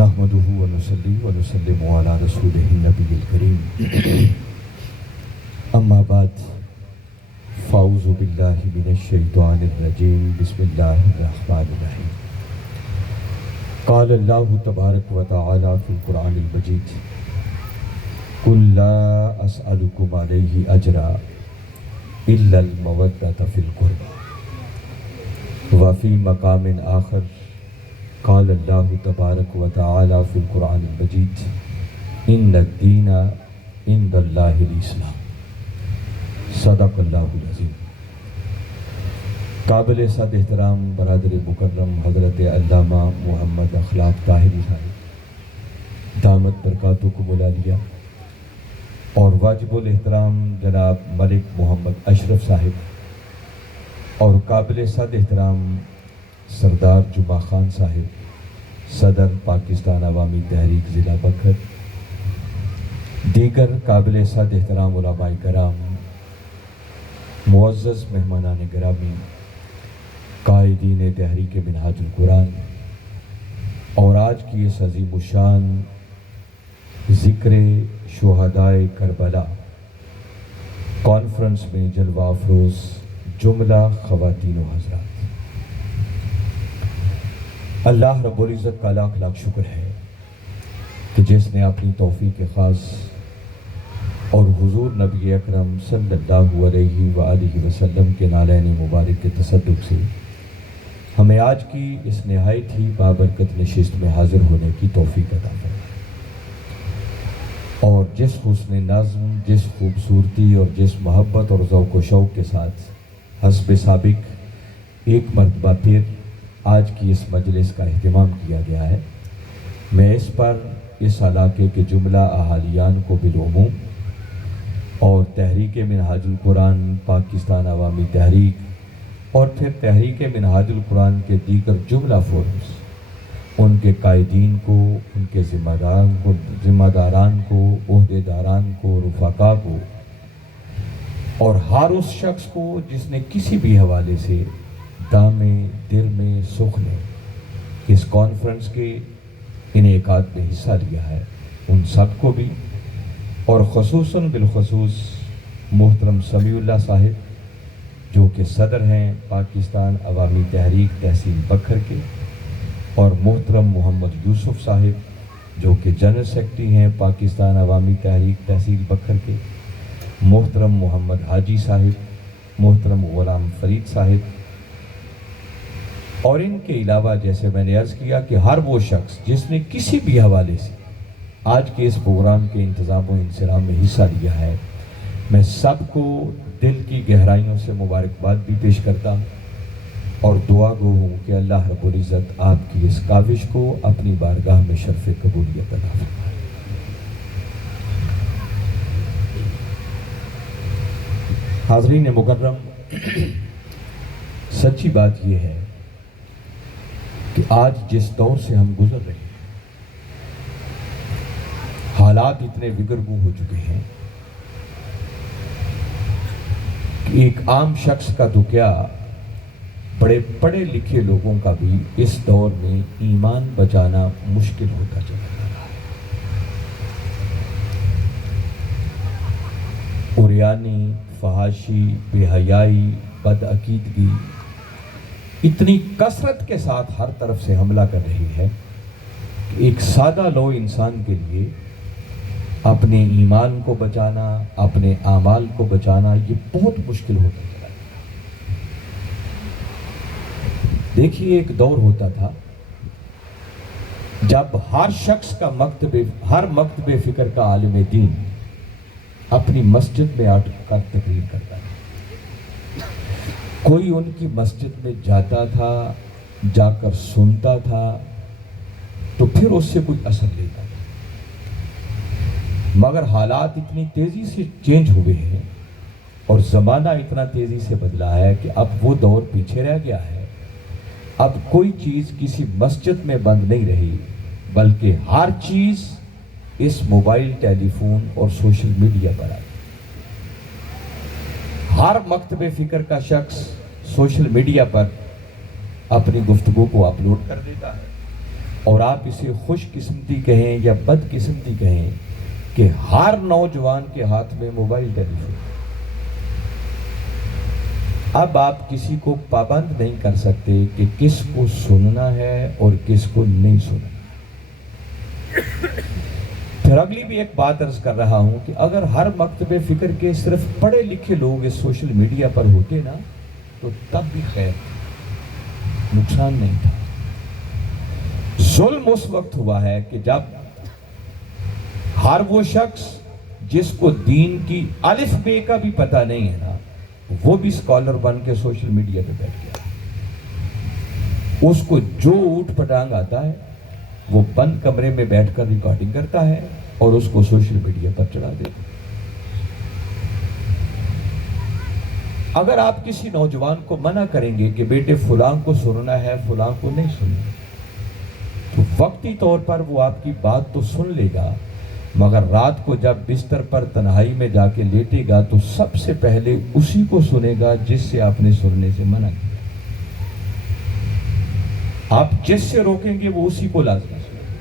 نحمده ونصلي ونسلم على رسوله النبي الكريم اما بعد فاعوذ بالله من الشيطان الرجيم بسم الله الرحمن الرحيم قال الله تبارك وتعالى في القرآن المجيد قل لا أسألكم عليه أجرا إلا المودة في القربى وفي مقام آخر قال الله تبارك وتعالى في القرآن المجيد إن الدين عند الله الإسلام صدق الله العظيم۔ قابل صد احترام برادر مکرم حضرت علامہ محمد اخلاق طاہری صاحب دامت برکاتکم العالیہ اور واجب الاحترام جناب ملک محمد اشرف صاحب اور قابل صد احترام سردار جمعہ خان صاحب صدر پاکستان عوامی تحریک ضلع بکھر، دیگر قابل صد احترام علماء کرام، معزز مہمانان گرامی، قائدین تحریک منہاج القرآن اور آج کی اس عظیم الشان ذکر شہدائے کربلا کانفرنس میں جلوہ افروز جملہ خواتین و حضرات، اللہ رب العزت کا لاکھ لاکھ شکر ہے کہ جس نے اپنی توفیق خاص اور حضور نبی اکرم صلی اللہ علیہ وآلہ وسلم کے نالین مبارک کے تصدق سے ہمیں آج کی اس نہایت ہی بابرکت نشست میں حاضر ہونے کی توفیق عطا فرمائے، اور جس حسن نظم، جس خوبصورتی اور جس محبت اور ذوق و شوق کے ساتھ حسب سابق ایک مرتبہ پھر آج کی اس مجلس کا اہتمام کیا گیا ہے، میں اس پر اس علاقے کے جملہ اہالیان کو بالعموم اور تحریک منہاج القرآن پاکستان عوامی تحریک اور پھر تحریک منہاج القرآن کے دیگر جملہ فورمز، ان کے قائدین کو، ان کے ذمہ داران کو، عہدیداران کو، رفقا کو اور ہر اس شخص کو جس نے کسی بھی حوالے سے دامے دل میں سخن اس کانفرنس کے انعقاد میں حصہ لیا ہے، ان سب کو بھی، اور خصوصاً بالخصوص محترم سمیع اللہ صاحب جو کہ صدر ہیں پاکستان عوامی تحریک تحصیل بکھر کے، اور محترم محمد یوسف صاحب جو کہ جنرل سیکرٹری ہیں پاکستان عوامی تحریک تحصیل بکھر کے، محترم محمد حاجی صاحب، محترم غلام فرید صاحب، اور ان کے علاوہ جیسے میں نے عرض کیا کہ ہر وہ شخص جس نے کسی بھی حوالے سے آج کے اس پروگرام کے انتظام و انصرام میں حصہ لیا ہے، میں سب کو دل کی گہرائیوں سے مبارکباد بھی پیش کرتا ہوں اور دعا گو ہوں کہ اللہ رب العزت آپ کی اس کاوش کو اپنی بارگاہ میں شرف قبولیت عطا فرمائے۔ حاضرین مکرم، سچی بات یہ ہے کہ آج جس دور سے ہم گزر رہے ہیں، حالات اتنے بگڑگو ہو چکے ہیں کہ ایک عام شخص کا تو کیا، بڑے پڑھے لکھے لوگوں کا بھی اس دور میں ایمان بچانا مشکل ہوتا چلا جا رہا ہے۔ عریانی، فحاشی، بے حیائی، بدعقیدگی اتنی کثرت کے ساتھ ہر طرف سے حملہ کر رہی ہے کہ ایک سادہ لو انسان کے لیے اپنے ایمان کو بچانا، اپنے اعمال کو بچانا یہ بہت مشکل ہوتا چلا ہے۔ دیکھیے ایک دور ہوتا تھا جب ہر شخص کا ہر مکتب فکر کا عالم دین اپنی مسجد میں آ کر تقریر کرتا تھا، کوئی ان کی مسجد میں جاتا تھا، جا کر سنتا تھا تو پھر اس سے کوئی اثر لیتا تھا، مگر حالات اتنی تیزی سے چینج ہوئے ہیں اور زمانہ اتنا تیزی سے بدلا ہے کہ اب وہ دور پیچھے رہ گیا ہے۔ اب کوئی چیز کسی مسجد میں بند نہیں رہی، بلکہ ہر چیز اس موبائل، ٹیلی فون اور سوشل میڈیا پر آئی۔ ہر مکتب فکر کا شخص سوشل میڈیا پر اپنی گفتگو کو اپلوڈ کر دیتا ہے اور آپ اسے خوش قسمتی کہیں یا بد قسمتی کہیں کہ ہر نوجوان کے ہاتھ میں موبائل ٹیلی فون۔ اب آپ کسی کو پابند نہیں کر سکتے کہ کس کو سننا ہے اور کس کو نہیں سننا۔ پھر اگلی بھی ایک بات عرض کر رہا ہوں کہ اگر ہر مکتب فکر کے صرف پڑھے لکھے لوگ اس سوشل میڈیا پر ہوتے نا تو تب بھی خیر تھا، نقصان نہیں تھا۔ ظلم اس وقت ہوا ہے کہ جب ہر وہ شخص جس کو دین کی الف بے کا بھی پتہ نہیں ہے نا، وہ بھی اسکالر بن کے سوشل میڈیا پہ بیٹھ گیا۔ اس کو جو اوٹ پٹانگ آتا ہے وہ بند کمرے میں بیٹھ کر ریکارڈنگ کرتا ہے اور اس کو سوشل میڈیا پر چڑھا دیتا ہے۔ اگر آپ کسی نوجوان کو منع کریں گے کہ بیٹے فلاں کو سننا ہے فلاں کو نہیں سننا، تو وقتی طور پر وہ آپ کی بات تو سن لے گا، مگر رات کو جب بستر پر تنہائی میں جا کے لیٹے گا تو سب سے پہلے اسی کو سنے گا جس سے آپ نے سننے سے منع کیا۔ آپ جس سے روکیں گے وہ اسی کو لازمی سنے گا۔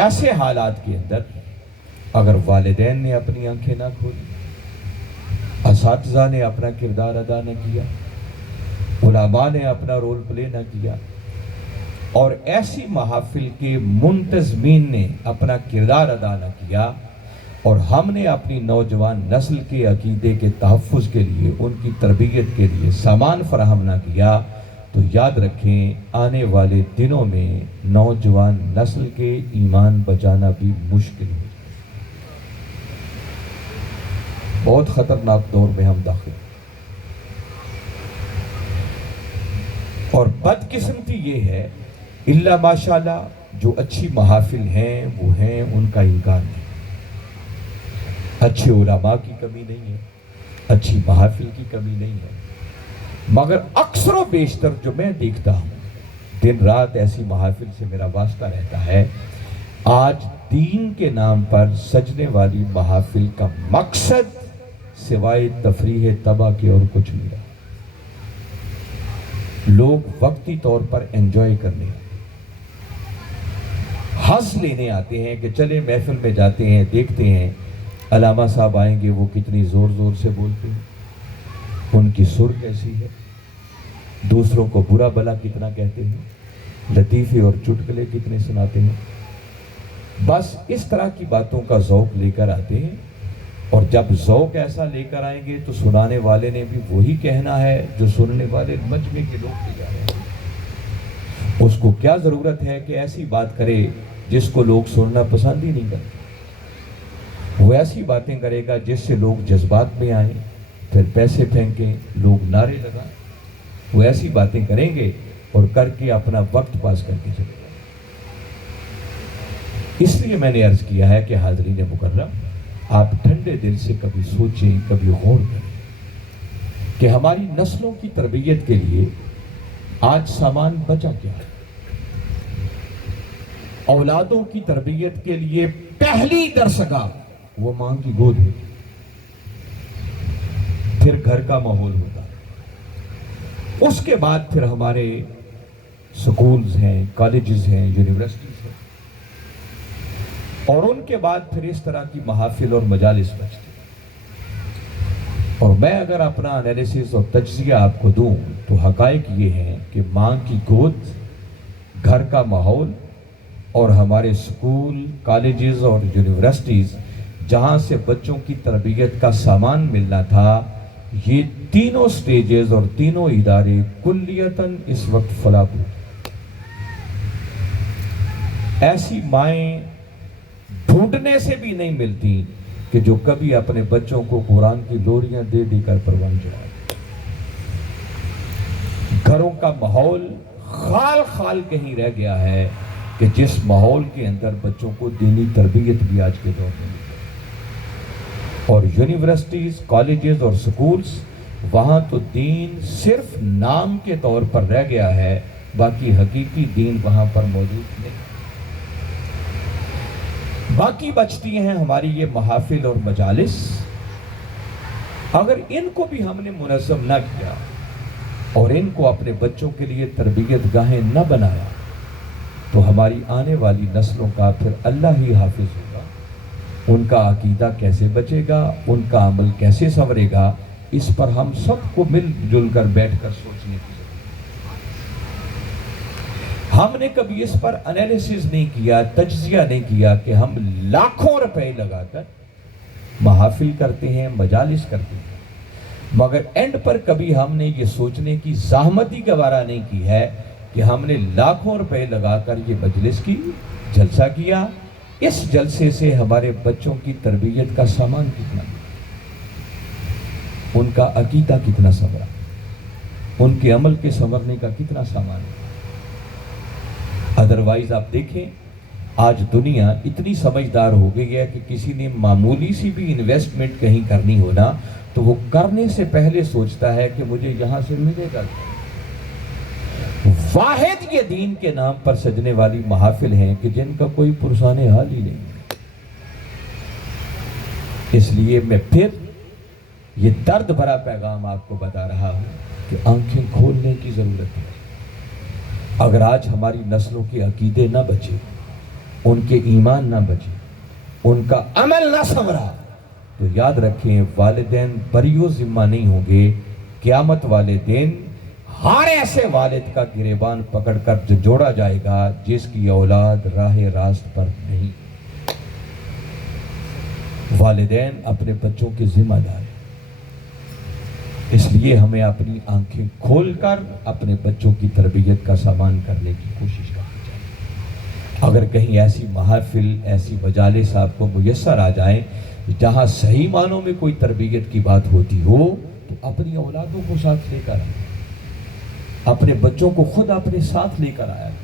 ایسے حالات کے اندر اگر والدین نے اپنی آنکھیں نہ کھولی، اساتذہ نے اپنا کردار ادا نہ کیا، علماء نے اپنا رول پلے نہ کیا، اور ایسی محافل کے منتظمین نے اپنا کردار ادا نہ کیا، اور ہم نے اپنی نوجوان نسل کے عقیدے کے تحفظ کے لیے، ان کی تربیت کے لیے سامان فراہم نہ کیا، تو یاد رکھیں آنے والے دنوں میں نوجوان نسل کے ایمان بچانا بھی مشکل ہے۔ بہت خطرناک دور میں ہم داخل ہیں، اور بدقسمتی یہ ہے اللہ ماشاءاللہ جو اچھی محافل ہیں وہ ہیں، ان کا انکار نہیں۔ اچھے علماء کی کمی نہیں ہے، اچھی محافل کی کمی نہیں ہے، مگر اکثر و بیشتر جو میں دیکھتا ہوں، دن رات ایسی محافل سے میرا واسطہ رہتا ہے، آج دین کے نام پر سجنے والی محافل کا مقصد سوائے تفریح تباہ کے اور کچھ نہیں رہا۔ لوگ وقتی طور پر انجوائے کرنے حظ لینے آتے ہیں کہ چلے محفل میں جاتے ہیں، دیکھتے ہیں علامہ صاحب آئیں گے، وہ کتنی زور زور سے بولتے ہیں، ان کی سر کیسی ہے، دوسروں کو برا بلا کتنا کہتے ہیں، لطیفے اور چٹکلے کتنے سناتے ہیں۔ بس اس طرح کی باتوں کا ذوق لے کر آتے ہیں، اور جب ذوق ایسا لے کر آئیں گے تو سنانے والے نے بھی وہی کہنا ہے جو سننے والے مجمع کے لوگ بھی جا رہے ہیں۔ اس کو کیا ضرورت ہے کہ ایسی بات کرے جس کو لوگ سننا پسند ہی نہیں کرتے؟ وہ ایسی باتیں کرے گا جس سے لوگ جذبات میں آئیں، پھر پیسے پھینکیں، لوگ نعرے لگائیں۔ وہ ایسی باتیں کریں گے اور کر کے اپنا وقت پاس کر کے چلے گا۔ اس لیے میں نے عرض کیا ہے کہ حاضرین مکرم، آپ ٹھنڈے دل سے کبھی سوچیں، کبھی غور کریں کہ ہماری نسلوں کی تربیت کے لیے آج سامان بچا کیا ہے۔ اولادوں کی تربیت کے لیے پہلی درسگاہ وہ ماں کی گود ہے، پھر گھر کا ماحول ہوتا ہے، اس کے بعد پھر ہمارے سکولز ہیں، کالجز ہیں، یونیورسٹیز ہیں، اور ان کے بعد پھر اس طرح کی محافل اور مجالس بچتی ہیں۔ اور میں اگر اپنا انالیسس اور تجزیہ آپ کو دوں تو حقائق یہ ہیں کہ ماں کی گود، گھر کا ماحول، اور ہمارے سکول، کالجز اور یونیورسٹیز جہاں سے بچوں کی تربیت کا سامان ملنا تھا، یہ تینوں سٹیجز اور تینوں ادارے کلیتاً اس وقت فلاح۔ ایسی مائیں ڈھونڈنے سے بھی نہیں ملتی کہ جو کبھی اپنے بچوں کو قرآن کی لوریاں دے دے کر پروان چڑھائے۔ گھروں کا ماحول خال خال کہیں رہ گیا ہے کہ جس ماحول کے اندر بچوں کو دینی تربیت بھی آج کے دور میں ملتی ہے۔ اور یونیورسٹیز، کالجز اور سکولز، وہاں تو دین صرف نام کے طور پر رہ گیا ہے، باقی حقیقی دین وہاں پر موجود نہیں۔ باقی بچتی ہیں ہماری یہ محافل اور مجالس۔ اگر ان کو بھی ہم نے منظم نہ کیا اور ان کو اپنے بچوں کے لیے تربیت گاہیں نہ بنایا تو ہماری آنے والی نسلوں کا پھر اللہ ہی حافظ ہوگا. ان کا عقیدہ کیسے بچے گا، ان کا عمل کیسے سنورے گا، اس پر ہم سب کو مل جل کر بیٹھ کر سوچنے کی ضرورت ہے. ہم نے کبھی اس پر انالیسس نہیں کیا، تجزیہ نہیں کیا کہ ہم لاکھوں روپے لگا کر محافل کرتے ہیں، مجالس کرتے ہیں، مگر اینڈ پر کبھی ہم نے یہ سوچنے کی زحمت ہی گوارا نہیں کی ہے کہ ہم نے لاکھوں روپے لگا کر یہ مجلس کی، جلسہ کیا، اس جلسے سے ہمارے بچوں کی تربیت کا سامان کتنا ملا، ان کا عقیدہ کتنا سنورا، ان کے عمل کے سنورنے کا کتنا سامان ہے. ادروائز آپ دیکھیں آج دنیا اتنی سمجھدار ہو گئی ہے کہ کسی نے معمولی سی بھی انویسٹمنٹ کہیں کرنی ہونا تو وہ کرنے سے پہلے سوچتا ہے کہ مجھے یہاں سے ملے گا. واحد یہ دین کے نام پر سجنے والی محافل ہیں کہ جن کا کوئی پرسان حال ہی نہیں. اس لیے میں پھر یہ درد بھرا پیغام آپ کو بتا رہا ہوں کہ آنکھیں کھولنے کی ضرورت ہے. اگر آج ہماری نسلوں کے عقیدے نہ بچے، ان کے ایمان نہ بچے، ان کا عمل نہ سنورا، تو یاد رکھیں والدین بریو ذمہ نہیں ہوں گے. قیامت والے دن ہر ایسے والد کا گریبان پکڑ کر جو جوڑا جائے گا جس کی اولاد راہ راست پر نہیں. والدین اپنے بچوں کے ذمہ دار ہیں، اس لیے ہمیں اپنی آنکھیں کھول کر اپنے بچوں کی تربیت کا سامان کرنے کی کوشش کرنی چاہیے. اگر کہیں ایسی محافل، ایسی مجالس آپ کو میسر آ جائیں جہاں صحیح معنوں میں کوئی تربیت کی بات ہوتی ہو تو اپنی اولادوں کو ساتھ لے کر آئیں، اپنے بچوں کو خود اپنے ساتھ لے کر آئیں،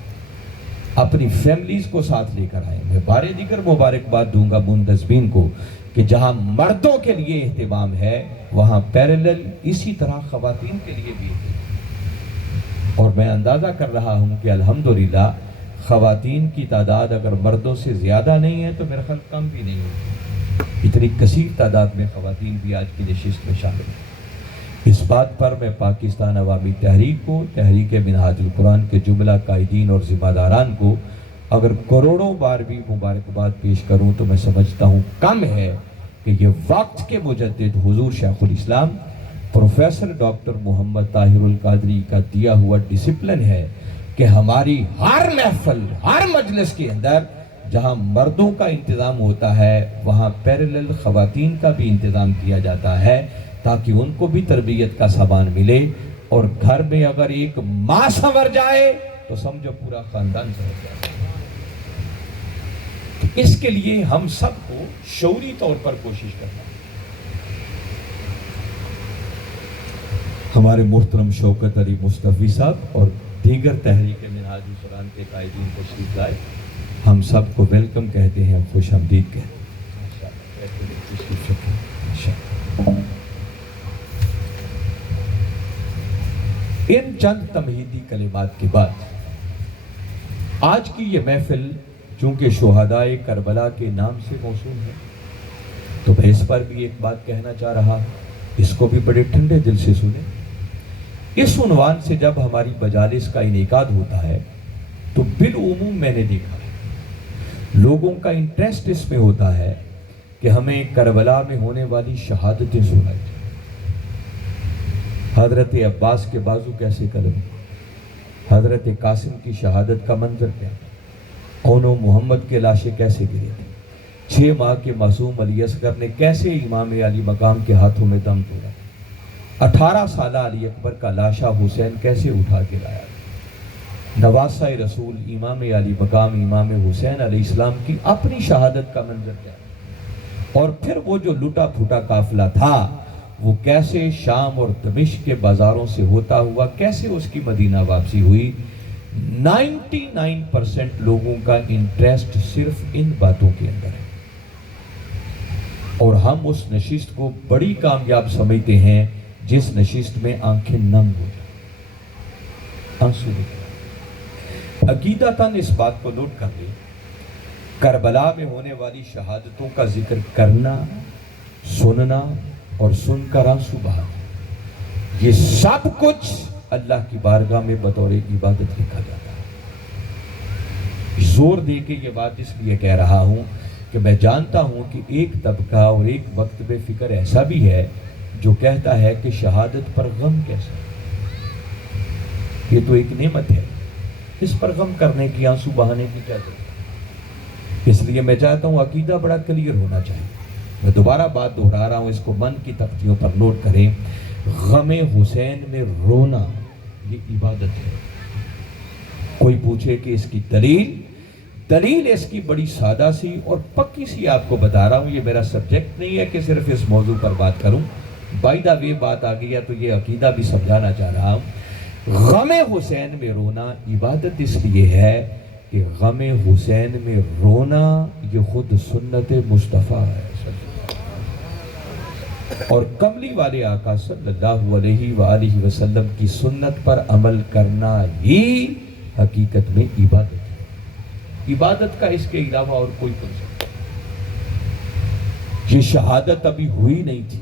اپنی فیملیز کو ساتھ لے کر آئیں. میں بارے دیگر مبارکباد دوں گا منتظمین کو کہ جہاں مردوں کے لیے اہتمام ہے وہاں پیرلل اسی طرح خواتین کے لیے بھی ہے. اور میں اندازہ کر رہا ہوں کہ الحمدللہ خواتین کی تعداد اگر مردوں سے زیادہ نہیں ہے تو میرا خیال کم بھی نہیں ہوگی. اتنی کثیر تعداد میں خواتین بھی آج کی نشست میں شامل ہیں. اس بات پر میں پاکستان عوامی تحریک کو، تحریک منہاج القرآن کے جملہ قائدین اور ذمہ داران کو اگر کروڑوں بار بھی مبارکباد پیش کروں تو میں سمجھتا ہوں کم ہے کہ یہ وقت کے مجدد حضور شیخ الاسلام پروفیسر ڈاکٹر محمد طاہر القادری کا دیا ہوا ڈسپلن ہے کہ ہماری ہر محفل، ہر مجلس کے اندر جہاں مردوں کا انتظام ہوتا ہے وہاں پیرلل خواتین کا بھی انتظام کیا جاتا ہے تاکہ ان کو بھی تربیت کا سامان ملے. اور گھر میں اگر ایک ماں سنور جائے تو سمجھو پورا خاندان سنور جائے. اس کے لیے ہم سب کو شعوری طور پر کوشش کرنا ہے. ہمارے محترم شوکت علی مصطفی صاحب اور دیگر تحریک منہاج القرآن کے قائدین تشریف لائے، ہم سب کو ویلکم کہتے ہیں، خوش آمدید کہتے ہیں. ان چند تمہیدی کلمات کے بعد آج کی یہ محفل چونکہ شہدائے کربلا کے نام سے موسوم ہے تو میں اس پر بھی ایک بات کہنا چاہ رہا ہوں، اس کو بھی بڑے ٹھنڈے دل سے سنیں. اس عنوان سے جب ہماری مجالس کا انعقاد ہوتا ہے تو بالعموم میں نے دیکھا لوگوں کا انٹرسٹ اس میں ہوتا ہے کہ ہمیں کربلا میں ہونے والی شہادتیں سنائی جائیں. حضرت عباس کے بازو کیسے قلم، حضرت قاسم کی شہادت کا منظر کیا، اون و محمد کے لاشیں کیسے گرے تھے، 6 ماہ کے معصوم علی اصغر نے کیسے امام علی مقام کے ہاتھوں میں دم توڑا، 18 سالہ علی اکبر کا لاشا حسین کیسے اٹھا کے لایا، نواسہ رسول امام علی مقام امام حسین علیہ السلام کی اپنی شہادت کا منظر کیا، اور پھر وہ جو لٹا پھوٹا قافلہ تھا وہ کیسے شام اور دمشق کے بازاروں سے ہوتا ہوا کیسے اس کی مدینہ واپسی ہوئی. 99% لوگوں کا انٹرسٹ صرف ان باتوں کے اندر ہے اور ہم اس نشست کو بڑی کامیاب سمجھتے ہیں جس نشست میں آنکھیں نم ہو جائیں، آنسو نکلیں. عقیدتاً اس بات کو نوٹ کر لیں، کربلا میں ہونے والی شہادتوں کا ذکر کرنا، سننا اور سن کر آنسو بہانا، یہ سب کچھ اللہ کی بارگاہ میں بطور عبادت لکھا جاتا ہے. زور دے کے یہ بات اس لیے کہہ رہا ہوں کہ میں جانتا ہوں کہ ایک طبقہ اور ایک وقت بے فکر ایسا بھی ہے جو کہتا ہے کہ شہادت پر غم کیسا، یہ تو ایک نعمت ہے، اس پر غم کرنے کی، آنسو بہانے کی کیا ضرورت؟ اس لیے میں چاہتا ہوں عقیدہ بڑا کلیئر ہونا چاہیے۔ میں دوبارہ بات دہرا رہا ہوں، اس کو من کی تختیوں پر نوٹ کریں۔ غم حسین میں رونا یہ عبادت ہے۔ کوئی پوچھے کہ اس کی دلیل اس کی بڑی سادہ سی اور پکی سی آپ کو بتا رہا ہوں۔ یہ میرا سبجیکٹ نہیں ہے کہ صرف اس موضوع پر بات کروں، بائی دا وے بات آ گئی ہے تو یہ عقیدہ بھی سمجھانا چاہ رہا ہوں۔ غم حسین میں رونا عبادت اس لیے ہے کہ غم حسین میں رونا یہ خود سنت مصطفیٰ ہے، اور کملی والے آقا صلی اللہ علیہ وآلہ وسلم کی سنت پر عمل کرنا ہی حقیقت میں عبادت ہے۔ عبادت کا اس کے علاوہ اور کوئی کنسپٹ نہیں۔ یہ شہادت ابھی ہوئی نہیں تھی،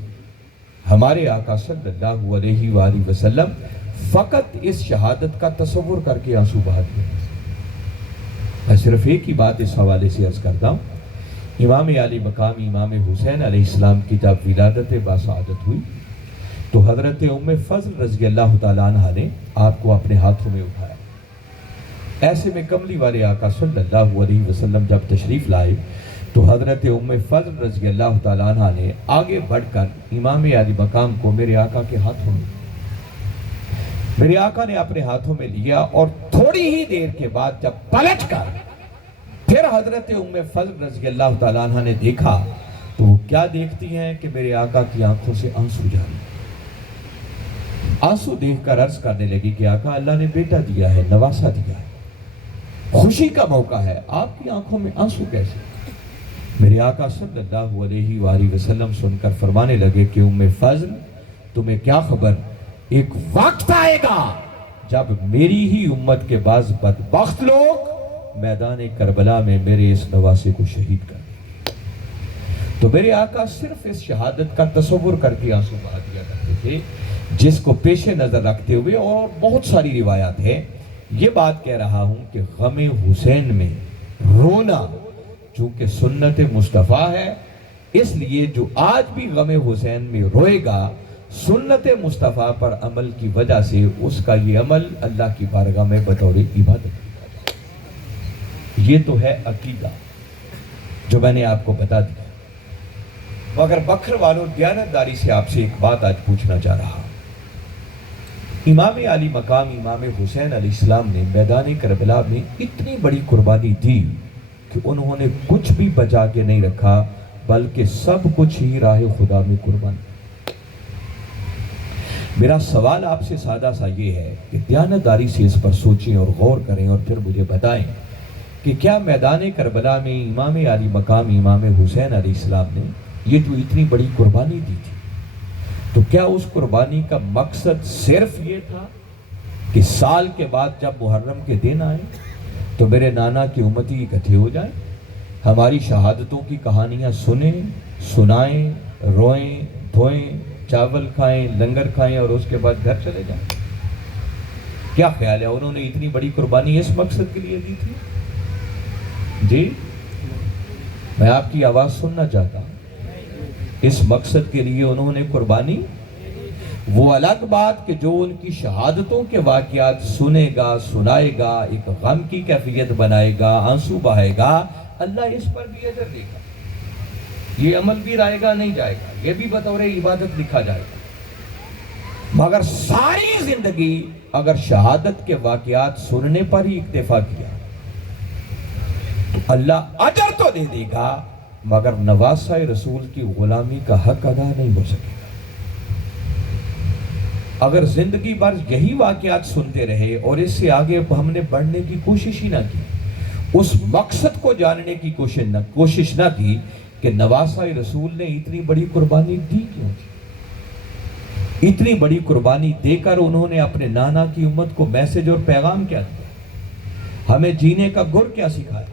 ہمارے آقا صلی اللہ علیہ وآلہ وسلم فقط اس شہادت کا تصور کر کے آنسو بہا دیا۔ میں صرف ایک ہی بات اس حوالے سے عرض کرتا ہوں، امام علی مقام امام حسین علیہ السلام کی جب ولادت باسعادت ہوئی تو حضرت ام فضل رضی اللہ تعالیٰ عنہ نے آپ کو اپنے ہاتھوں میں اٹھایا۔ ایسے میں کملی والے آقا صلی اللہ علیہ وسلم جب تشریف لائے تو حضرت ام فضل رضی اللہ تعالیٰ عنہ نے آگے بڑھ کر امام علی مقام کو میرے آقا کے ہاتھوں میں، میرے آقا نے اپنے ہاتھوں میں لیا، اور تھوڑی ہی دیر کے بعد جب پلٹ کر پھر حضرت ام فضل رضی اللہ تعالیٰ عنہ نے دیکھا تو وہ کیا دیکھتی ہیں کہ میرے آقا کی آنکھوں سے آنسو جاری۔ آنسو دیکھ کر عرض کرنے لگی کہ آقا اللہ نے بیٹا دیا ہے، نواسا دیا ہے، خوشی کا موقع ہے، آپ کی آنکھوں میں آنسو کیسے؟ میرے آقا صلی اللہ علیہ وآلہ وسلم سن کر فرمانے لگے کہ ام فضل تمہیں کیا خبر، ایک وقت آئے گا جب میری ہی امت کے بعض بدبخت لوگ میدان کربلا میں میرے اس نواسے کو شہید کر دیں۔ تو میرے آقا صرف اس شہادت کا تصور کر کے آنسو بہا دیا کرتے تھے، جس کو پیش نظر رکھتے ہوئے اور بہت ساری روایات ہیں یہ بات کہہ رہا ہوں کہ غم حسین میں رونا چونکہ سنت مصطفیٰ ہے، اس لیے جو آج بھی غم حسین میں روئے گا سنت مصطفیٰ پر عمل کی وجہ سے اس کا یہ عمل اللہ کی بارگاہ میں بطور عبادت، یہ تو ہے عقیدہ جو میں نے آپ کو بتا دیا۔ مگر بکھر والوں دیانتداری سے آپ سے ایک بات آج پوچھنا چاہ رہا ہوں۔ امام علی مقام امام حسین علیہ السلام نے میدان کربلا میں اتنی بڑی قربانی دی کہ انہوں نے کچھ بھی بچا کے نہیں رکھا بلکہ سب کچھ ہی راہ خدا میں قربان۔ میرا سوال آپ سے سادہ سا یہ ہے کہ دیانتداری سے اس پر سوچیں اور غور کریں اور پھر مجھے بتائیں کہ کیا میدان کربلا میں امام علی مقام امام حسین علیہ السلام نے یہ جو اتنی بڑی قربانی دی تھی تو کیا اس قربانی کا مقصد صرف یہ تھا کہ سال کے بعد جب محرم کے دن آئے تو میرے نانا کی امتی اکٹھے ہو جائیں، ہماری شہادتوں کی کہانیاں سنیں، سنائیں، روئیں، دھوئیں، چاول کھائیں، لنگر کھائیں اور اس کے بعد گھر چلے جائیں؟ کیا خیال ہے انہوں نے اتنی بڑی قربانی اس مقصد کے لیے دی تھی؟ جی میں آپ کی آواز سننا چاہتا ہوں، اس مقصد کے لیے انہوں نے قربانی، وہ الگ بات کہ جو ان کی شہادتوں کے واقعات سنے گا، سنائے گا، ایک غم کی کیفیت بنائے گا، آنسو بہائے گا، اللہ اس پر بھی اجر دے گا، یہ عمل بھی رائے گا نہیں جائے گا، یہ بھی بطور عبادت لکھا جائے گا۔ مگر ساری زندگی اگر شہادت کے واقعات سننے پر ہی اکتفا کیا تو اللہ اجر تو دے دے گا مگر نواسہ رسول کی غلامی کا حق ادا نہیں ہو سکے گا۔ اگر زندگی بھر یہی واقعات سنتے رہے اور اس سے آگے ہم نے بڑھنے کی کوشش ہی نہ کی، اس مقصد کو جاننے کی کوشش نہ کی کہ نواسہ رسول نے اتنی بڑی قربانی دی کیوں تھی، اتنی بڑی قربانی دے کر انہوں نے اپنے نانا کی امت کو میسج اور پیغام کیا دیا، ہمیں جینے کا گر کیا سکھایا،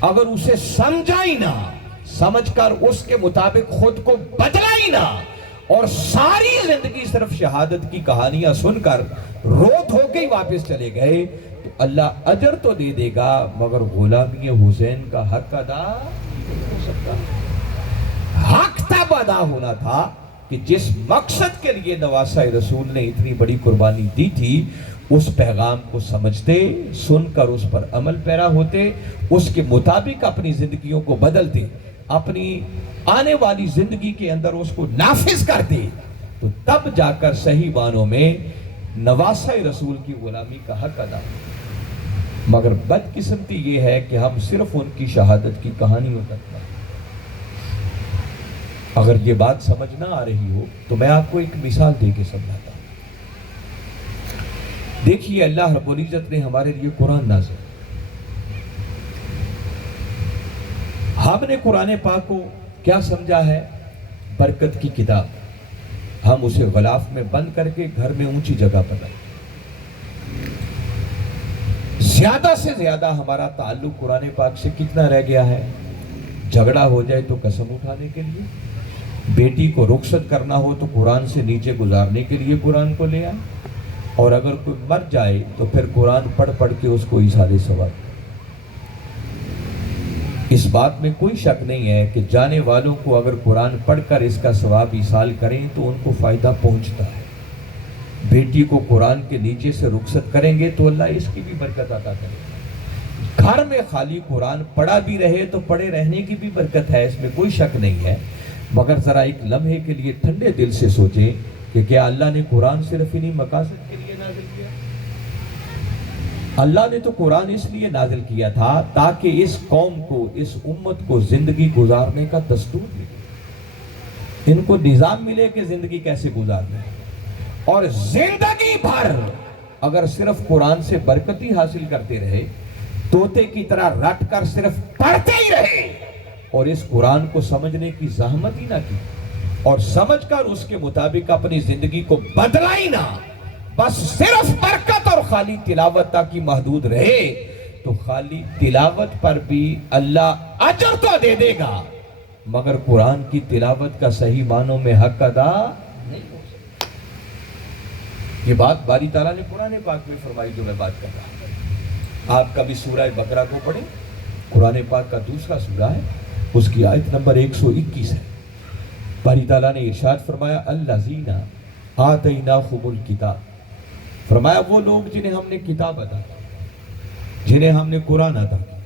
اگر اسے سمجھا ہی نہ، سمجھ کر اس کے مطابق خود کو بدلا ہی نہ اور ساری زندگی صرف شہادت کی کہانیاں سن کر رو دھو کے ہی واپس چلے گئے تو اللہ اجر تو دے دے گا مگر غلامی حسین کا حق ادا نہیں ہو سکتا۔ حق تب ادا ہونا تھا کہ جس مقصد کے لیے نواسہ رسول نے اتنی بڑی قربانی دی تھی اس پیغام کو سمجھتے، سن کر اس پر عمل پیرا ہوتے، اس کے مطابق اپنی زندگیوں کو بدلتے، اپنی آنے والی زندگی کے اندر اس کو نافذ کرتے، تو تب جا کر صحیح معنوں میں نواسہ رسول کی غلامی کا حق ادا ہو۔ مگر بدقسمتی یہ ہے کہ ہم صرف ان کی شہادت کی کہانیوں تک ہیں۔ اگر یہ بات سمجھ نہ آ رہی ہو تو میں آپ کو ایک مثال دے کے سمجھاتا ہوں۔ دیکھیے اللہ رب العزت نے ہمارے لیے قرآن نازل، ہم نے قرآن پاک کو کیا سمجھا ہے؟ برکت کی کتاب۔ ہم اسے غلاف میں بند کر کے گھر میں اونچی جگہ پر رکھیں۔ زیادہ سے زیادہ ہمارا تعلق قرآن پاک سے کتنا رہ گیا ہے؟ جھگڑا ہو جائے تو قسم اٹھانے کے لیے، بیٹی کو رخصت کرنا ہو تو قرآن سے نیچے گزارنے کے لیے قرآن کو لے آئے، اور اگر کوئی مر جائے تو پھر قرآن پڑھ پڑھ کے اس کو ایصال ثواب۔ اس بات میں کوئی شک نہیں ہے کہ جانے والوں کو اگر قرآن پڑھ کر اس کا ثواب ایصال کریں تو ان کو فائدہ پہنچتا ہے۔ بیٹی کو قرآن کے نیچے سے رخصت کریں گے تو اللہ اس کی بھی برکت عطا کرے گا۔ گھر میں خالی قرآن پڑھا بھی رہے تو پڑھے رہنے کی بھی برکت ہے، اس میں کوئی شک نہیں ہے، مگر ذرا ایک لمحے کے لیے ٹھنڈے دل سے سوچیں کہ کیا اللہ نے قرآن صرف انہی مقاصد کے لیے نازل کیا؟ اللہ نے تو قرآن اس لیے نازل کیا تھا تاکہ اس قوم کو، اس امت کو زندگی گزارنے کا دستور ملے، ان کو نظام ملے کہ زندگی کیسے گزارنا ہے، اور زندگی بھر اگر صرف قرآن سے برکت ہی حاصل کرتے رہے، طوطے کی طرح رٹ کر صرف پڑھتے ہی رہے اور اس قرآن کو سمجھنے کی زحمت ہی نہ کی اور سمجھ کر اس کے مطابق اپنی زندگی کو بدلا ہی نہ، بس صرف برکت اور خالی تلاوت تک ہی محدود رہے، تو خالی تلاوت پر بھی اللہ اجر تو دے دے گا مگر قرآن کی تلاوت کا صحیح معنوں میں حق ادا نہیں ہو سکتا۔ یہ بات باری تعالیٰ نے قرآن پاک میں فرمائی جو میں بات کر رہا ہوں۔ آپ کبھی سورہ بقرہ کو پڑھیں، قرآن پاک کا دوسرا سورہ ہے، اس کی آیت نمبر 121 ہے۔ باری تعالیٰ نے ارشاد فرمایا الذین آتیناہم الکتاب، فرمایا وہ لوگ جنہیں ہم نے کتاب عطا کی، جنہیں ہم نے قرآن عطا کی،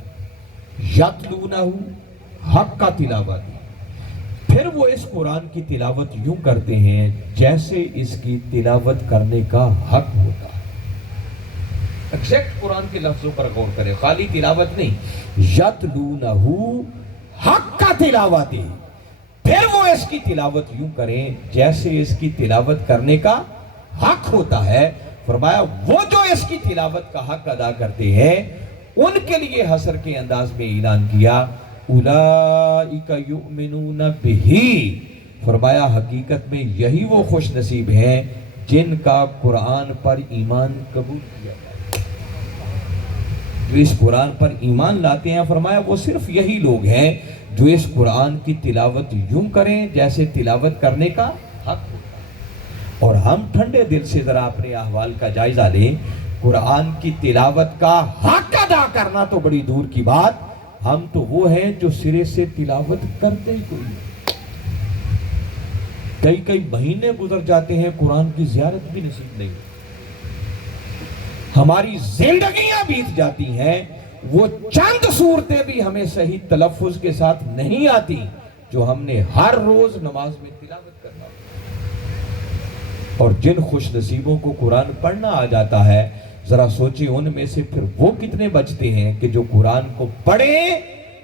یتلونہ حق کا تلاوت، پھر وہ اس قرآن کی تلاوت یوں کرتے ہیں جیسے اس کی تلاوت کرنے کا حق ہوتا ہے۔ ایگزیکٹ قرآن کے لفظوں پر غور کریں، خالی تلاوت نہیں، یتلونہ حق کا تلاوت، پھر وہ اس کی تلاوت یوں کریں جیسے اس کی تلاوت کرنے کا حق ہوتا ہے۔ فرمایا وہ جو اس کی تلاوت کا حق ادا کرتے ہیں ان کے لیے حسر کے انداز میں اعلان کیا اولئک یؤمنون بہ، فرمایا حقیقت میں یہی وہ خوش نصیب ہیں جن کا قرآن پر ایمان قبول کیا جائے، جو اس قرآن پر ایمان لاتے ہیں۔ فرمایا وہ صرف یہی لوگ ہیں جو اس قرآن کی تلاوت یوں کریں جیسے تلاوت کرنے کا حق ہوتا ہے۔ اور ہم ٹھنڈے دل سے ذرا اپنے احوال کا جائزہ لیں، قرآن کی تلاوت کا حق ادا کرنا تو بڑی دور کی بات، ہم تو وہ ہیں جو سرے سے تلاوت کرتے ہی کوئی نہیں۔ کئی مہینے گزر جاتے ہیں قرآن کی زیارت بھی نصیب نہیں، ہماری زندگیاں بیت جاتی ہیں، وہ چند صورتیں بھی ہمیں صحیح تلفظ کے ساتھ نہیں آتی جو ہم نے ہر روز نماز میں تلاوت کرنا ہوتا۔ اور جن خوش نصیبوں کو قرآن پڑھنا آ جاتا ہے، ذرا سوچیں ان میں سے پھر وہ کتنے بچتے ہیں کہ جو قرآن کو پڑھیں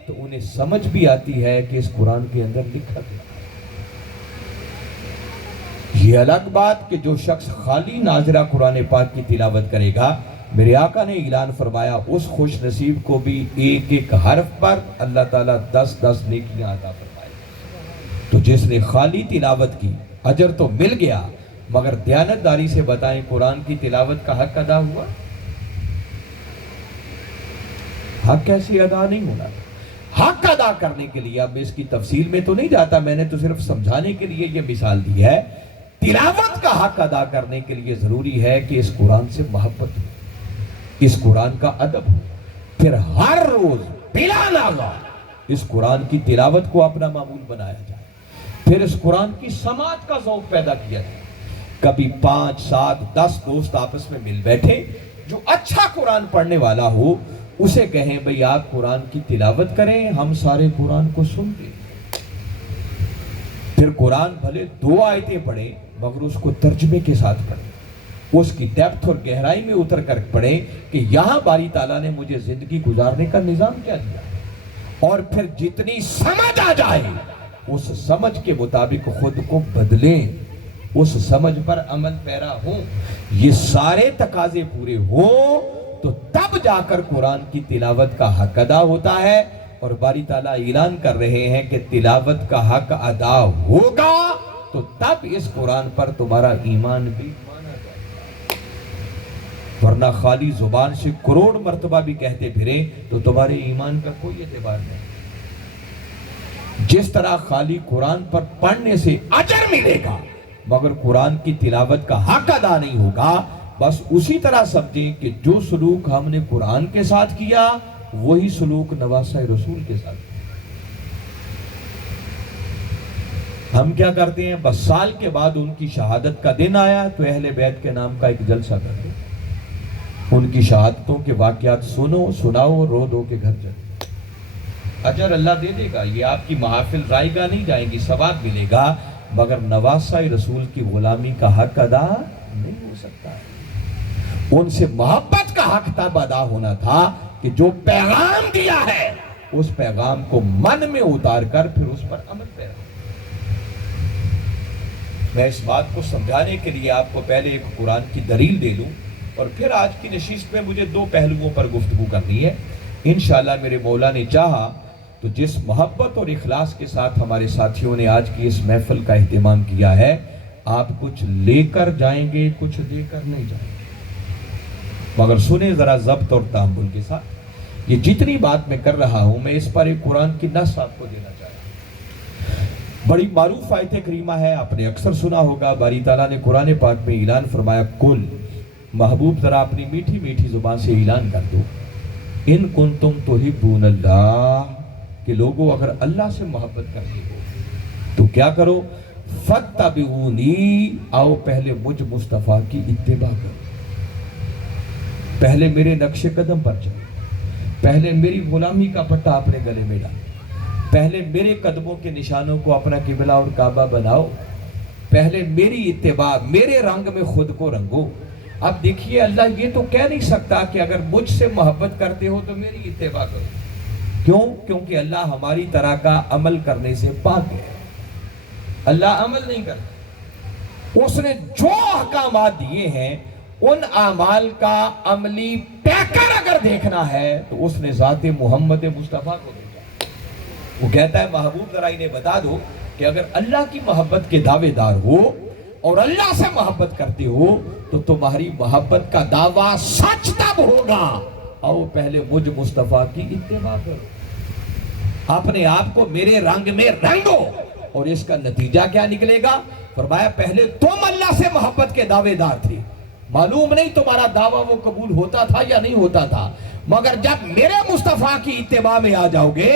تو انہیں سمجھ بھی آتی ہے کہ اس قرآن کے اندر لکھا کیا۔ یہ الگ بات کہ جو شخص خالی ناظرہ قرآن پاک کی تلاوت کرے گا، میرے آقا نے اعلان فرمایا اس خوش نصیب کو بھی ایک ایک حرف پر اللہ تعالیٰ 10 نیکیاں عطا فرمائے۔ تو جس نے خالی تلاوت کی اجر تو مل گیا، مگر دیانتداری سے بتائیں قرآن کی تلاوت کا حق ادا ہوا؟ حق کیسے ادا نہیں ہونا؟ حق ادا کرنے کے لیے، اب اس کی تفصیل میں تو نہیں جاتا، میں نے تو صرف سمجھانے کے لیے یہ مثال دی ہے، تلاوت کا حق ادا کرنے کے لیے ضروری ہے کہ اس قرآن سے محبت ہو، اس قرآن کا ادب ہو، پھر ہر روز بلا ناغہ اس قرآن کی تلاوت کو اپنا معمول بنایا جائے، پھر اس قرآن کی سماعت کا ذوق پیدا کیا جائے۔ کبھی 5 7 10 دوست آپس میں مل بیٹھے، جو اچھا قرآن پڑھنے والا ہو اسے کہیں بھئی آپ قرآن کی تلاوت کریں، ہم سارے قرآن کو سن لیں۔ پھر قرآن بھلے 2 آیتیں پڑھیں مگر اس کو ترجمے کے ساتھ پڑھیں، اس کی ڈیپتھ اور گہرائی میں اتر کر پڑھیں کہ یہاں باری تعالیٰ نے مجھے زندگی گزارنے کا نظام کیا دیا، اور پھر جتنی سمجھ آ جائے اس سمجھ کے مطابق خود کو بدلیں، اس سمجھ پر عمل پیرا ہوں۔ یہ سارے تقاضے پورے ہوں تو تب جا کر قرآن کی تلاوت کا حق ادا ہوتا ہے، اور باری تعالیٰ اعلان کر رہے ہیں کہ تلاوت کا حق ادا ہوگا تو تب اس قرآن پر تمہارا ایمان بھی مانا جائے، ورنہ خالی زبان سے کروڑ مرتبہ بھی کہتے پھریں تو تمہارے ایمان کا کوئی اعتبار نہیں۔ جس طرح خالی قرآن پر پڑھنے سے اجر ملے گا مگر قرآن کی تلاوت کا حق ادا نہیں ہوگا، بس اسی طرح سمجھیں کہ جو سلوک ہم نے قرآن کے ساتھ کیا وہی سلوک نواسہ رسول کے ساتھ کیا۔ ہم کیا کرتے ہیں، بس سال کے بعد ان کی شہادت کا دن آیا تو اہل بیت کے نام کا ایک جلسہ کرتے ہیں، ان کی شہادتوں کے واقعات سناؤ، رو دو کے گھر جائیں، اجر اللہ دے دے گا، یہ آپ کی محافل رائے گا نہیں جائیں گی، ثواب ملے گا، مگر نواسہ رسول کی غلامی کا حق ادا نہیں ہو سکتا۔ ان سے محبت کا حق تب ادا ہونا تھا کہ جو پیغام دیا ہے اس پیغام کو من میں اتار کر پھر اس پر عمل پیرا۔ میں اس بات کو سمجھانے کے لیے آپ کو پہلے ایک قرآن کی دلیل دے لوں، اور پھر آج کی نشست میں مجھے 2 پہلوؤں پر گفتگو کرنی ہے۔ انشاءاللہ میرے مولا نے چاہا تو جس محبت اور اخلاص کے ساتھ ہمارے ساتھیوں نے آج کی اس محفل کا اہتمام کیا ہے، آپ کچھ لے کر جائیں گے، کچھ دے کر نہیں جائیں گے، مگر سنیں ذرا ضبط اور تحمل کے ساتھ۔ یہ جتنی بات میں کر رہا ہوں میں اس پر ایک قرآن کی نص آپ کو دینا چاہتا ہوں۔ بڑی معروف آیت کریمہ ہے، آپ نے اکثر سنا ہوگا، باری تعالیٰ نے قرآن پاک میں اعلان فرمایا، کل محبوب ذرا اپنی میٹھی میٹھی زبان سے اعلان کر دو، ان کنتم تحبون اللہ، کہ لوگوں اگر اللہ سے محبت کرتے ہو تو کیا کرو، فاتبعونی، آؤ پہلے مجھ مصطفیٰ کی اتباع کرو، پہلے میرے نقش قدم پر چلو، پہلے میری غلامی کا پٹا اپنے گلے میں ڈالو، پہلے میرے قدموں کے نشانوں کو اپنا قبلہ اور کعبہ بناؤ، پہلے میری اتباع، میرے رنگ میں خود کو رنگو۔ اب دیکھیے اللہ یہ تو کہہ نہیں سکتا کہ اگر مجھ سے محبت کرتے ہو تو میری اتباع کرو، کیوں؟ کیونکہ اللہ ہماری طرح کا عمل کرنے سے پاک ہے، اللہ عمل نہیں کرتا۔ اس نے جو احکامات دیے ہیں ان اعمال کا عملی پیکر اگر دیکھنا ہے تو اس نے ذات محمد مصطفیٰ کو دیکھا۔ وہ کہتا ہے محبوب ذرا انہیں بتا دو کہ اگر اللہ کی محبت کے دعوے دار ہو اور اللہ سے محبت کرتے ہو تو تمہاری محبت کا دعویٰ سچ تب ہوگا، آؤ پہلے مجھ مصطفیٰ کی اتباع کرو، اپنے آپ کو میرے رنگ میں رنگو، اور اس کا نتیجہ کیا نکلے گا؟ فرمایا پہلے تم اللہ سے محبت کے دعوے دار تھے، معلوم نہیں تمہارا دعویٰ وہ قبول ہوتا تھا یا نہیں ہوتا تھا، مگر جب میرے مصطفیٰ کی اتباع میں آ جاؤ گے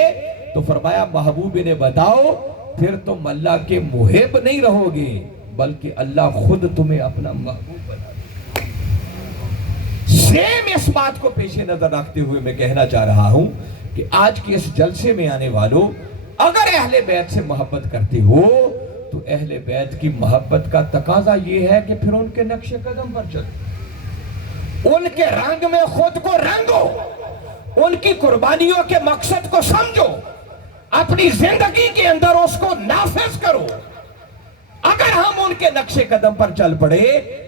تو فرمایا محبوب انہیں بتاؤ پھر تم اللہ کے محب نہیں رہو گے بلکہ اللہ خود تمہیں اپنا محبوب بنا دے۔ سیم اس بات کو پیش نظر رکھتے ہوئے میں کہنا چاہ رہا ہوں کہ آج کے اس جلسے میں آنے والوں اگر اہل بیت سے محبت کرتے ہو تو اہل بیت کی محبت کا تقاضا یہ ہے کہ پھر ان کے نقش قدم پر چلو، ان کے رنگ میں خود کو رنگو، ان کی قربانیوں کے مقصد کو سمجھو، اپنی زندگی کے اندر اس کو نافذ کرو۔ اگر ہم ان کے نقش قدم پر چل پڑے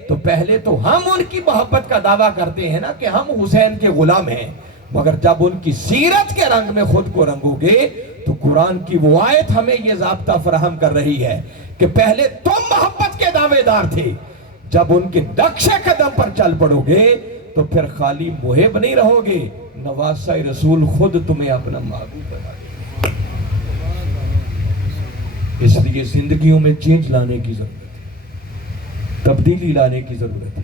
تو پہلے تو ہم ان کی محبت کا دعویٰ کرتے ہیں نا کہ ہم حسین کے غلام ہیں، مگر جب ان کی سیرت کے رنگ میں خود کو رنگو گے تو قرآن کی وہ آیت ہمیں یہ ضابطہ فراہم کر رہی ہے کہ پہلے تم محبت کے دعوے دار تھے، جب ان کے نقش قدم پر چل پڑو گے تو پھر خالی محب نہیں رہو گے، نواسہ رسول خود تمہیں اپنا محبوب بنا دے۔ اس لیے زندگیوں میں چینج لانے کی ضرورت ہے، تبدیلی لانے کی ضرورت ہے۔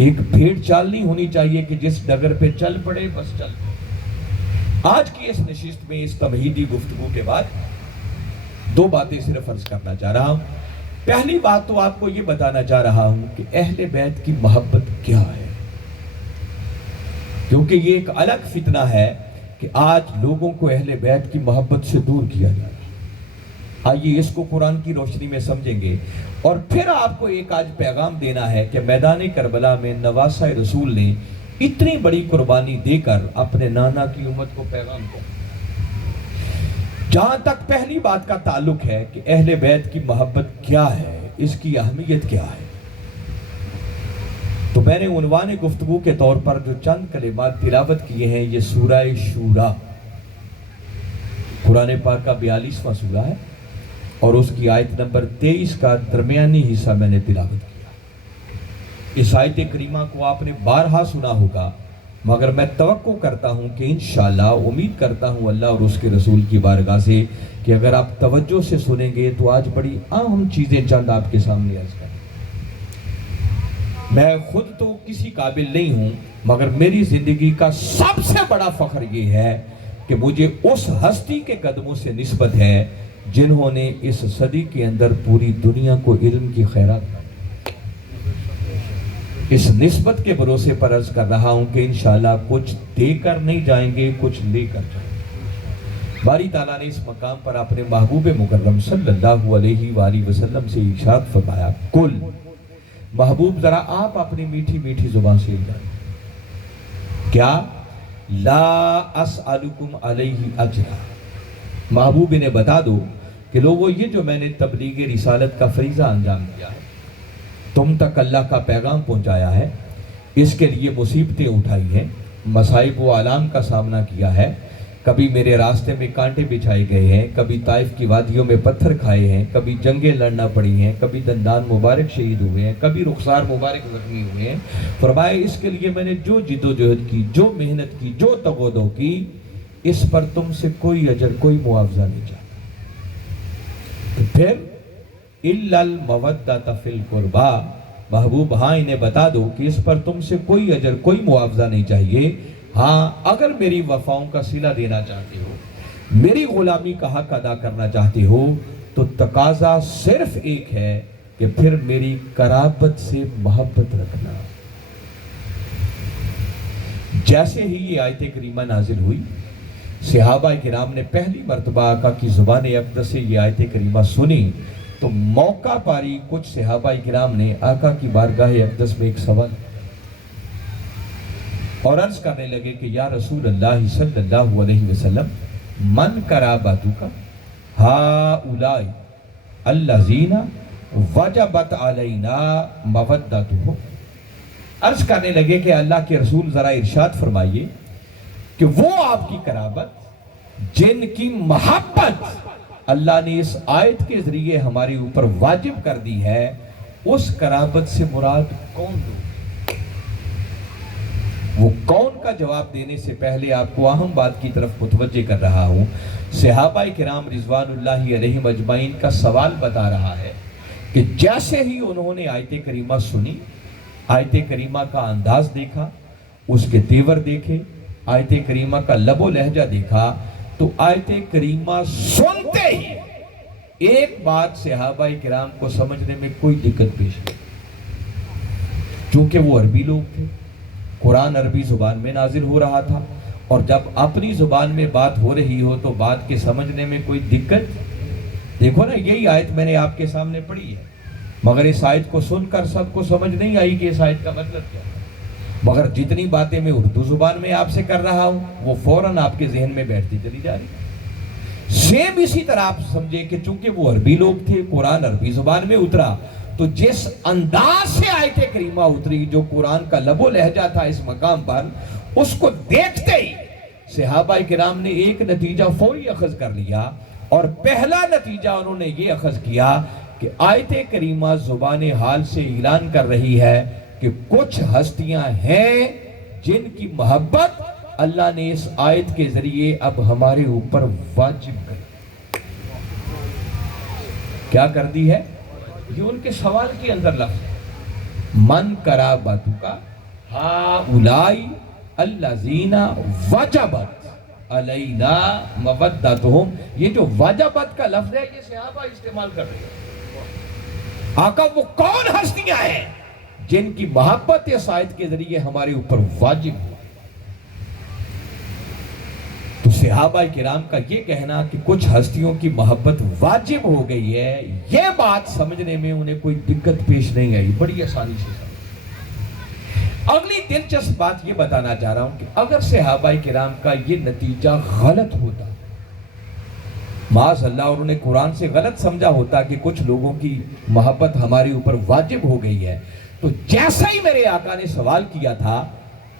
ایک بھیڑ چال نہیں ہونی چاہیے کہ جس ڈگر پہ چل پڑے بس چل پڑے۔ آج کی اس نشست میں اس تمہیدی گفتگو کے بعد دو باتیں صرف عرض کرنا چاہ رہا ہوں۔ پہلی بات تو آپ کو یہ بتانا چاہ رہا ہوں کہ اہل بیت کی محبت کیا ہے، کیونکہ یہ ایک الگ فتنہ ہے کہ آج لوگوں کو اہل بیت کی محبت سے دور کیا جا رہا ہے۔ آئیے اس کو قرآن کی روشنی میں سمجھیں گے، اور پھر آپ کو ایک آج پیغام دینا ہے کہ میدان کربلا میں نواسہ رسول نے اتنی بڑی قربانی دے کر اپنے نانا کی امت کو پیغام دیا۔ جہاں تک پہلی بات کا تعلق ہے کہ اہل بیت کی محبت کیا ہے، اس کی اہمیت کیا ہے، تو میں نے عنوان گفتگو کے طور پر جو چند کلمات تلاوت کیے ہیں، یہ سورہ شورا قرآن پاک کا 42واں سورہ ہے، اور اس کی آیت نمبر 23 کا درمیانی حصہ میں نے تلاوت کیا۔ اس آیت کریمہ کو آپ نے بارہا سنا ہوگا، مگر میں توقع کرتا ہوں کہ انشاءاللہ امید کرتا ہوں اللہ اور اس کے رسول کی بارگاہ سے کہ اگر آپ توجہ سے سنیں گے تو آج بڑی اہم چیزیں چند آپ کے سامنے عرض کریں۔ میں خود تو کسی قابل نہیں ہوں، مگر میری زندگی کا سب سے بڑا فخر یہ ہے کہ مجھے اس ہستی کے قدموں سے نسبت ہے جنہوں نے اس صدی کے اندر پوری دنیا کو علم کی خیرات دی۔ اس نسبت کے بھروسے پر عرض کر رہا ہوں کہ انشاءاللہ کچھ دے کر نہیں جائیں گے، کچھ لے کر جائیں گے۔ باری تعالیٰ نے اس مقام پر اپنے محبوب مکرم صلی اللہ علیہ وآلہ وسلم سے ارشاد فرمایا، کل محبوب ذرا آپ اپنی میٹھی میٹھی زبان سے جائیں، کیا لا اسألکم علیہ اجرا، محبوب نے بتا دو کہ لوگوں یہ جو میں نے تبلیغ رسالت کا فریضہ انجام دیا ہے، تم تک اللہ کا پیغام پہنچایا ہے، اس کے لیے مصیبتیں اٹھائی ہیں، مصائب و آلام کا سامنا کیا ہے، کبھی میرے راستے میں کانٹے بچھائے گئے ہیں، کبھی طائف کی وادیوں میں پتھر کھائے ہیں، کبھی جنگیں لڑنا پڑی ہیں، کبھی دندان مبارک شہید ہوئے ہیں، کبھی رخسار مبارک زخمی ہوئے ہیں۔ فرمایا اس کے لیے میں نے جو جد و جہد کی، جو محنت کی، جو تگودو کی، اس پر تم سے کوئی اجر، کوئی معاوضہ نہیں چاہتا۔ تو پھر اِلَّا الْمَوَدَّةَ فِي الْقُرْبَى، محبوب ہاں انہیں بتا دو کہ اس پر تم سے کوئی اجر، کوئی معاوضہ نہیں چاہیے، ہاں اگر میری وفاؤں کا صلہ دینا چاہتے ہو، میری غلامی کا حق ادا کرنا چاہتے ہو، تو تقاضا صرف ایک ہے کہ پھر میری قرابت سے محبت رکھنا۔ جیسے ہی یہ آیت کریمہ نازل ہوئی، صحابہ کرام نے پہلی مرتبہ آقا کی زبان اقدس سے یہ آیت کریمہ سنی تو موقع پاری کچھ صحابہ کرام نے آقا کی بارگاہ اقدس میں ایک سوال اور عرض کرنے لگے کہ یا رسول اللہ صلی اللہ علیہ وسلم، من قرابتک ہؤلاء الذین وجبت علینا مودتہم، عرض کرنے لگے کہ اللہ کے رسول ذرا ارشاد فرمائیے کہ وہ آپ کی قرابت جن کی محبت اللہ نے اس آیت کے ذریعے ہمارے اوپر واجب کر دی ہے، اس قرابت سے مراد کون لوگ؟ وہ کون کا جواب دینے سے پہلے آپ کو اہم بات کی طرف متوجہ کر رہا ہوں۔ صحابہ کرام رضوان اللہ علیہم اجمعین کا سوال بتا رہا ہے کہ جیسے ہی انہوں نے آیت کریمہ سنی، آیت کریمہ کا انداز دیکھا، اس کے تیور دیکھے، آیت کریمہ کا لب و لہجہ دیکھا، تو آیت کریمہ سنتے ہی ایک بات صحابہ کرام کو سمجھنے میں کوئی دقت پیش نہیں، چونکہ وہ عربی لوگ تھے، قرآن عربی زبان میں نازل ہو رہا تھا، اور جب اپنی زبان میں بات ہو رہی ہو تو بات کے سمجھنے میں کوئی دقت، دیکھو نا یہی آیت میں نے آپ کے سامنے پڑھی ہے، مگر اس آیت کو سن کر سب کو سمجھ نہیں آئی کہ اس آیت کا مطلب کیا ہے، مگر جتنی باتیں میں اردو زبان میں آپ سے کر رہا ہوں وہ فوراً آپ کے ذہن میں بیٹھتی چلی جا رہی ہے۔ سیم اسی طرح آپ سمجھے کہ چونکہ وہ عربی لوگ تھے، قرآن عربی زبان میں اترا، تو جس انداز سے آیت کریمہ اتری، جو قرآن کا لب و لہجہ تھا اس مقام پر، اس کو دیکھتے ہی صحابہ کرام نے ایک نتیجہ فوری اخذ کر لیا، اور پہلا نتیجہ انہوں نے یہ اخذ کیا کہ آیت کریمہ زبان حال سے اعلان کر رہی ہے کہ کچھ ہستیاں ہیں جن کی محبت اللہ نے اس آیت کے ذریعے اب ہمارے اوپر واجب کر دی۔ کیا کر دی ہے؟ یہ ان کے سوال کے اندر لفظ ہے، من قرابتک ہؤلائی الذین وجبت علینا مودتہم، یہ جو وجبت کا لفظ ہے یہ صحابہ استعمال کر رہے ہیں۔ آقا وہ کون ہستیاں ہیں جن کی محبت اس آیت کے ذریعے ہمارے اوپر واجب ہو؟ تو صحابہ کرام کا یہ کہنا کہ کچھ ہستیوں کی محبت واجب ہو گئی ہے، یہ بات سمجھنے میں انہیں کوئی دقت پیش نہیں آئی، بڑی آسانی سے سمجھ۔ اگلی دلچسپ بات یہ بتانا چاہ رہا ہوں کہ اگر صحابہ کرام کا یہ نتیجہ غلط ہوتا، معاذ اللہ، اور انہیں قرآن سے غلط سمجھا ہوتا کہ کچھ لوگوں کی محبت ہمارے اوپر واجب ہو گئی ہے، تو جیسا ہی میرے آقا نے سوال کیا تھا،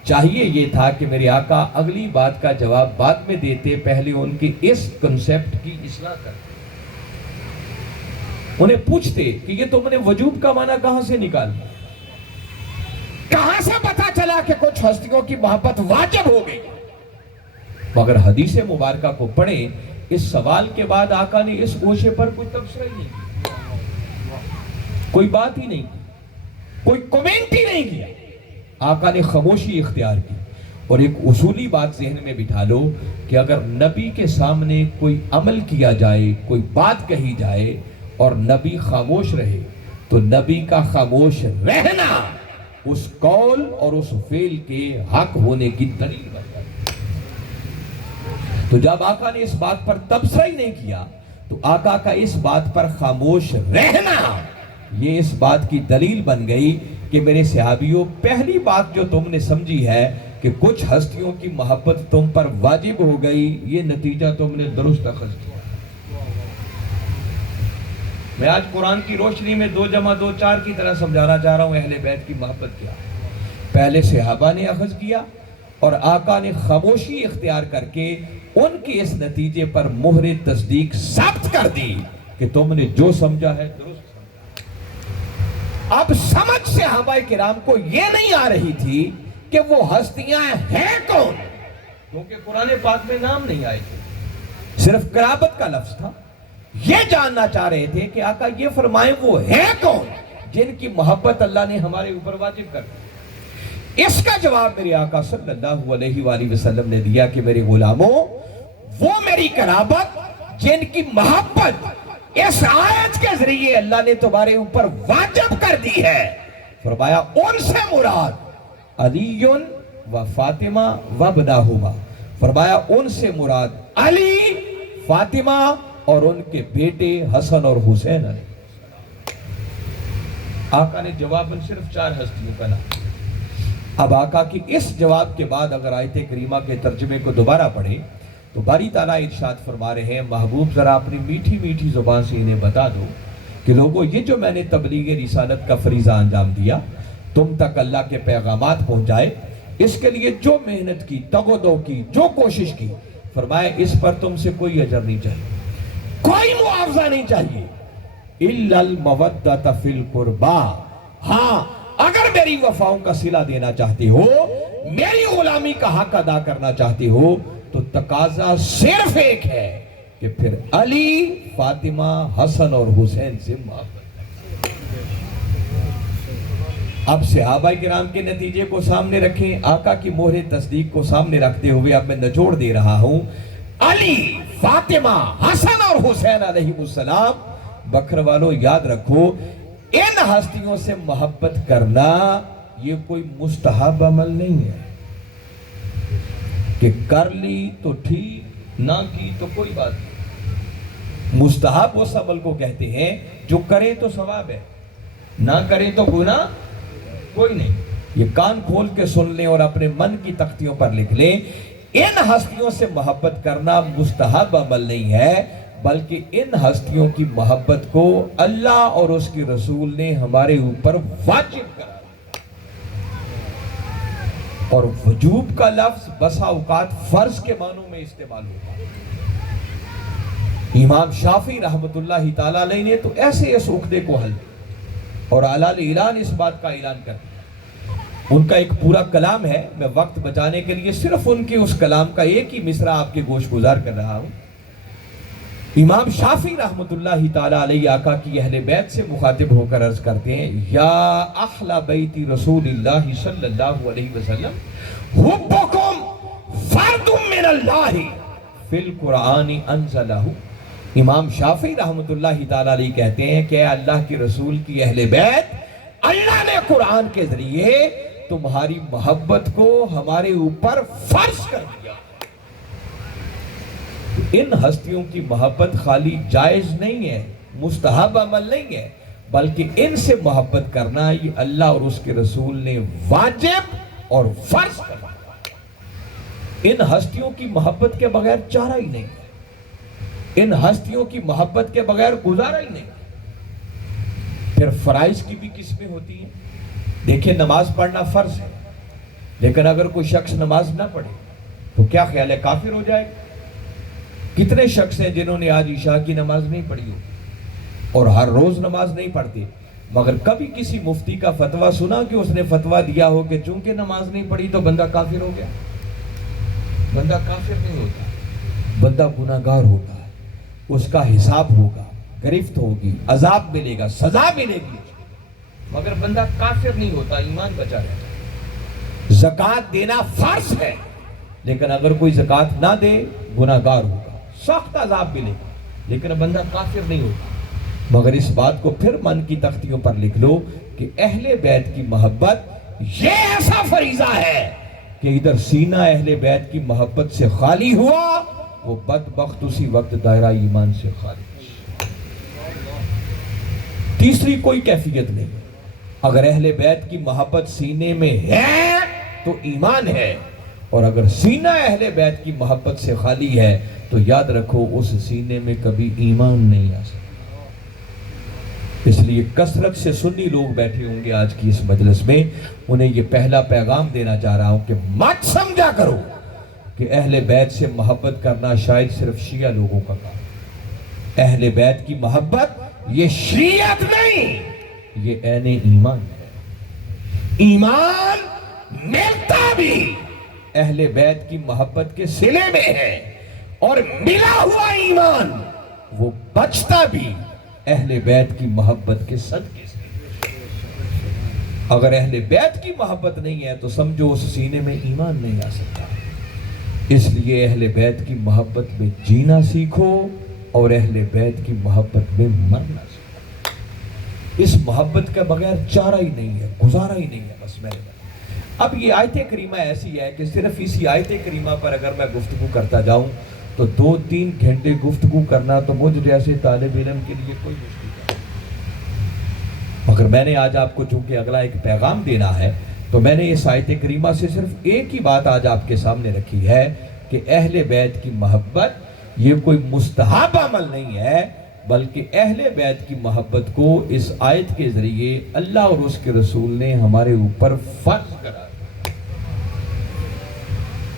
چاہیے یہ تھا کہ میرے آقا اگلی بات کا جواب بعد میں دیتے، پہلے ان کے اس کنسیپٹ کی اصلاح کرتے، انہیں پوچھتے کہ یہ تم نے وجوب کا معنی کہاں سے نکال دیا، کہاں سے پتا چلا کہ کچھ ہستیوں کی محبت واجب ہو گئی؟ مگر حدیث مبارکہ کو پڑھیں، اس سوال کے بعد آقا نے اس گوشے پر کوئی تبصرہ ہی نہیں کیا، کوئی بات ہی نہیں کی، کوئی کومنٹ ہی نہیں کیا، آقا نے خاموشی اختیار کی۔ اور ایک اصولی بات ذہن میں بٹھا لو کہ اگر نبی کے سامنے کوئی عمل کیا جائے، کوئی بات کہی جائے اور نبی خاموش رہے، تو نبی کا خاموش رہنا اس قول اور اس فعل کے حق ہونے کی دلیل بن جاتی۔ تو جب آقا نے اس بات پر تبصرہ ہی نہیں کیا، تو آقا کا اس بات پر خاموش رہنا یہ اس بات کی دلیل بن گئی کہ میرے صحابیوں، پہلی بات جو تم نے سمجھی ہے کہ کچھ ہستیوں کی محبت تم پر واجب ہو گئی، یہ نتیجہ تم نے درست اخذ کیا۔ میں آج قرآن کی روشنی میں 2 + 2 4 کی طرح سمجھانا چاہ رہا ہوں اہل بیت کی محبت کیا ہے۔ پہلے صحابہ نے اخذ کیا اور آقا نے خاموشی اختیار کر کے ان کے اس نتیجے پر مہر تصدیق ثابت کر دی کہ تم نے جو سمجھا ہے درست سمجھا۔ اب سمجھ صحابہ کرام کو یہ نہیں آ رہی تھی کہ وہ ہستیاں ہیں کون، کیونکہ قرآن پاک میں نام نہیں آئے تھے، صرف قرابت کا لفظ تھا۔ یہ جاننا چاہ رہے تھے کہ آقا یہ فرمائیں وہ ہیں کون جن کی محبت اللہ نے ہمارے اوپر واجب کر دی۔ اس کا جواب میرے آقا صلی اللہ علیہ وآلہ وسلم نے دیا کہ میرے غلاموں، وہ میری قرابت جن کی محبت اس آیت کے ذریعے اللہ نے تمہارے اوپر واجب کر دی ہے، فرمایا ان سے مراد علی و فاطمہ و ابناہما، فرمایا ان سے مراد علی، فاطمہ اور ان کے بیٹے حسن اور حسین علیہ۔ آقا نے جواباً صرف 4 ہستیوں کا نام۔ اب آقا کی اس جواب کے بعد اگر آیت کریمہ کے ترجمے کو دوبارہ پڑھیں تو باری تعالیٰ ارشاد فرما رہے ہیں، محبوب ذرا اپنی میٹھی میٹھی زبان سے انہیں بتا دو کہ لوگوں، یہ جو میں نے تبلیغ رسالت کا فریضہ انجام دیا، تم تک اللہ کے پیغامات پہنچائے، اس کے لیے جو محنت کی، تگ و دو کی، جو کوشش کی، فرمایا اس پر تم سے کوئی اجر نہیں چاہیے، کوئی معاوضہ نہیں چاہیے، الا المودۃ فی القربى، ہاں اگر میری وفاؤں کا صلہ دینا چاہتے ہو، میری غلامی کا حق ادا کرنا چاہتے ہو، تو تقاضا صرف ایک ہے کہ پھر علی، فاطمہ، حسن اور حسین سے محبت۔ اب صحابہ کرام کے نتیجے کو سامنے رکھیں، آقا کی مہر تصدیق کو سامنے رکھتے ہوئے اب میں نچوڑ دے رہا ہوں۔ علی، فاطمہ، حسن اور حسین علیہ السلام، بکر والوں یاد رکھو، ان ہستیوں سے محبت کرنا یہ کوئی مستحب عمل نہیں ہے کہ کر لی تو ٹھیک، نہ کی تو کوئی بات نہیں۔ مستحب اس عمل کو کہتے ہیں جو کرے تو ثواب ہے، نہ کرے تو گناہ کوئی نہیں۔ یہ کان کھول کے سن لیں اور اپنے من کی تختیوں پر لکھ لیں، ان ہستیوں سے محبت کرنا مستحب عمل نہیں ہے، بلکہ ان ہستیوں کی محبت کو اللہ اور اس کی رسول نے ہمارے اوپر واجب کرا۔ اور وجوب کا لفظ بسا اوقات فرض کے معنوں میں استعمال ہوتا ہے۔ امام شافعی رحمت اللہ تعالیٰ علیہ نے تو ایسے اس عقدے کو حل اور اعلان اعلان اس بات کا اعلان کر دیا۔ ان کا ایک پورا کلام ہے، میں وقت بچانے کے لیے صرف ان کے اس کلام کا ایک ہی مصرع آپ کے گوش گزار کر رہا ہوں۔ امام شافعی رحمۃ اللہ تعالی علیہ آقا کی اہل بیت سے مخاطب ہو کر عرض کرتے ہیں، یا اہل بیت رسول اللہ صلی اللہ علیہ وسلم حبکم فرد من اللہ فی القرآن انزلہ۔ امام شافعی رحمۃ اللہ تعالی علیہ کہتے ہیں کہ اے اللہ کے رسول کی اہل بیت، اللہ نے قرآن کے ذریعے تمہاری محبت کو ہمارے اوپر فرض کر دیا۔ ان ہستیوں کی محبت خالی جائز نہیں ہے، مستحب عمل نہیں ہے، بلکہ ان سے محبت کرنا یہ اللہ اور اس کے رسول نے واجب اور فرض کر دیا۔ ان ہستیوں کی محبت کے بغیر چارہ ہی نہیں ہے، ان ہستیوں کی محبت کے بغیر گزارا ہی نہیں۔ پھر فرائض کی بھی قسمیں ہوتی ہیں۔ دیکھیں، نماز پڑھنا فرض ہے، لیکن اگر کوئی شخص نماز نہ پڑھے تو کیا خیال ہے، کافر ہو جائے گا؟ کتنے شخص ہیں جنہوں نے آج عشاء کی نماز نہیں پڑھی ہو اور ہر روز نماز نہیں پڑھتے، مگر کبھی کسی مفتی کا فتویٰ سنا کہ اس نے فتویٰ دیا ہو کہ چونکہ نماز نہیں پڑھی تو بندہ کافر ہو گیا؟ بندہ کافر نہیں ہوتا، بندہ گناہگار ہوتا ہے، اس کا حساب ہوگا، گرفت ہوگی، عذاب ملے گا، سزا ملے گی، مگر بندہ کافر نہیں ہوتا، ایمان بچا رہتا ہے۔ زکوٰۃ دینا فرض ہے، لیکن اگر کوئی زکوٰۃ نہ دے گناہگار ہوگا، سخت عذاب ملے گا، لیکن بندہ کافر نہیں ہوتا۔ مگر اس بات کو پھر من کی تختیوں پر لکھ لو کہ اہل بیت کی محبت یہ ایسا فریضہ ہے کہ ادھر سینہ اہل بیت کی محبت سے خالی ہوا، وہ بدبخت اسی وقت دائرہ ایمان سے خالی۔ تیسری کوئی کیفیت نہیں، اگر اہل بیت کی محبت سینے میں ہے تو ایمان ہے، اور اگر سینہ اہل بیت کی محبت سے خالی ہے تو یاد رکھو اس سینے میں کبھی ایمان نہیں آ سکتا۔ اس لیے کثرت سے سنی لوگ بیٹھے ہوں گے آج کی اس مجلس میں، انہیں یہ پہلا پیغام دینا چاہ رہا ہوں کہ مت سمجھا کرو کہ اہل بیت سے محبت کرنا شاید صرف شیعہ لوگوں کا کام۔ اہل بیت کی محبت یہ شیعت نہیں، یہ عین ایمان ہے۔ ایمان ملتا بھی اہل بیت کی محبت کے صلے میں ہے، اور ملا ہوا ایمان وہ بچتا بھی اہل بیت کی محبت کے صدقے سے۔ اگر اہل بیت کی محبت نہیں ہے تو سمجھو اس سینے میں ایمان نہیں آ سکتا۔ اس لیے اہل بیت کی محبت میں جینا سیکھو اور اہل بیت کی محبت میں مرنا سیکھو۔ اس محبت کے بغیر چارہ ہی نہیں ہے، گزارا ہی نہیں ہے۔ بس میں اب یہ آیت کریمہ ایسی ہے کہ صرف اسی آیت کریمہ پر اگر میں گفتگو کرتا جاؤں تو 2-3 گھنٹے گفتگو کرنا تو مجھ جیسے طالب علم کے لیے کوئی مشکل نہیں۔ مگر میں نے آج آپ کو چونکہ اگلا ایک پیغام دینا ہے تو میں نے اس آیت کریمہ سے صرف ایک ہی بات آج آپ کے سامنے رکھی ہے کہ اہل بیت کی محبت یہ کوئی مستحب عمل نہیں ہے، بلکہ اہل بیت کی محبت کو اس آیت کے ذریعے اللہ اور اس کے رسول نے ہمارے اوپر فرض کرا۔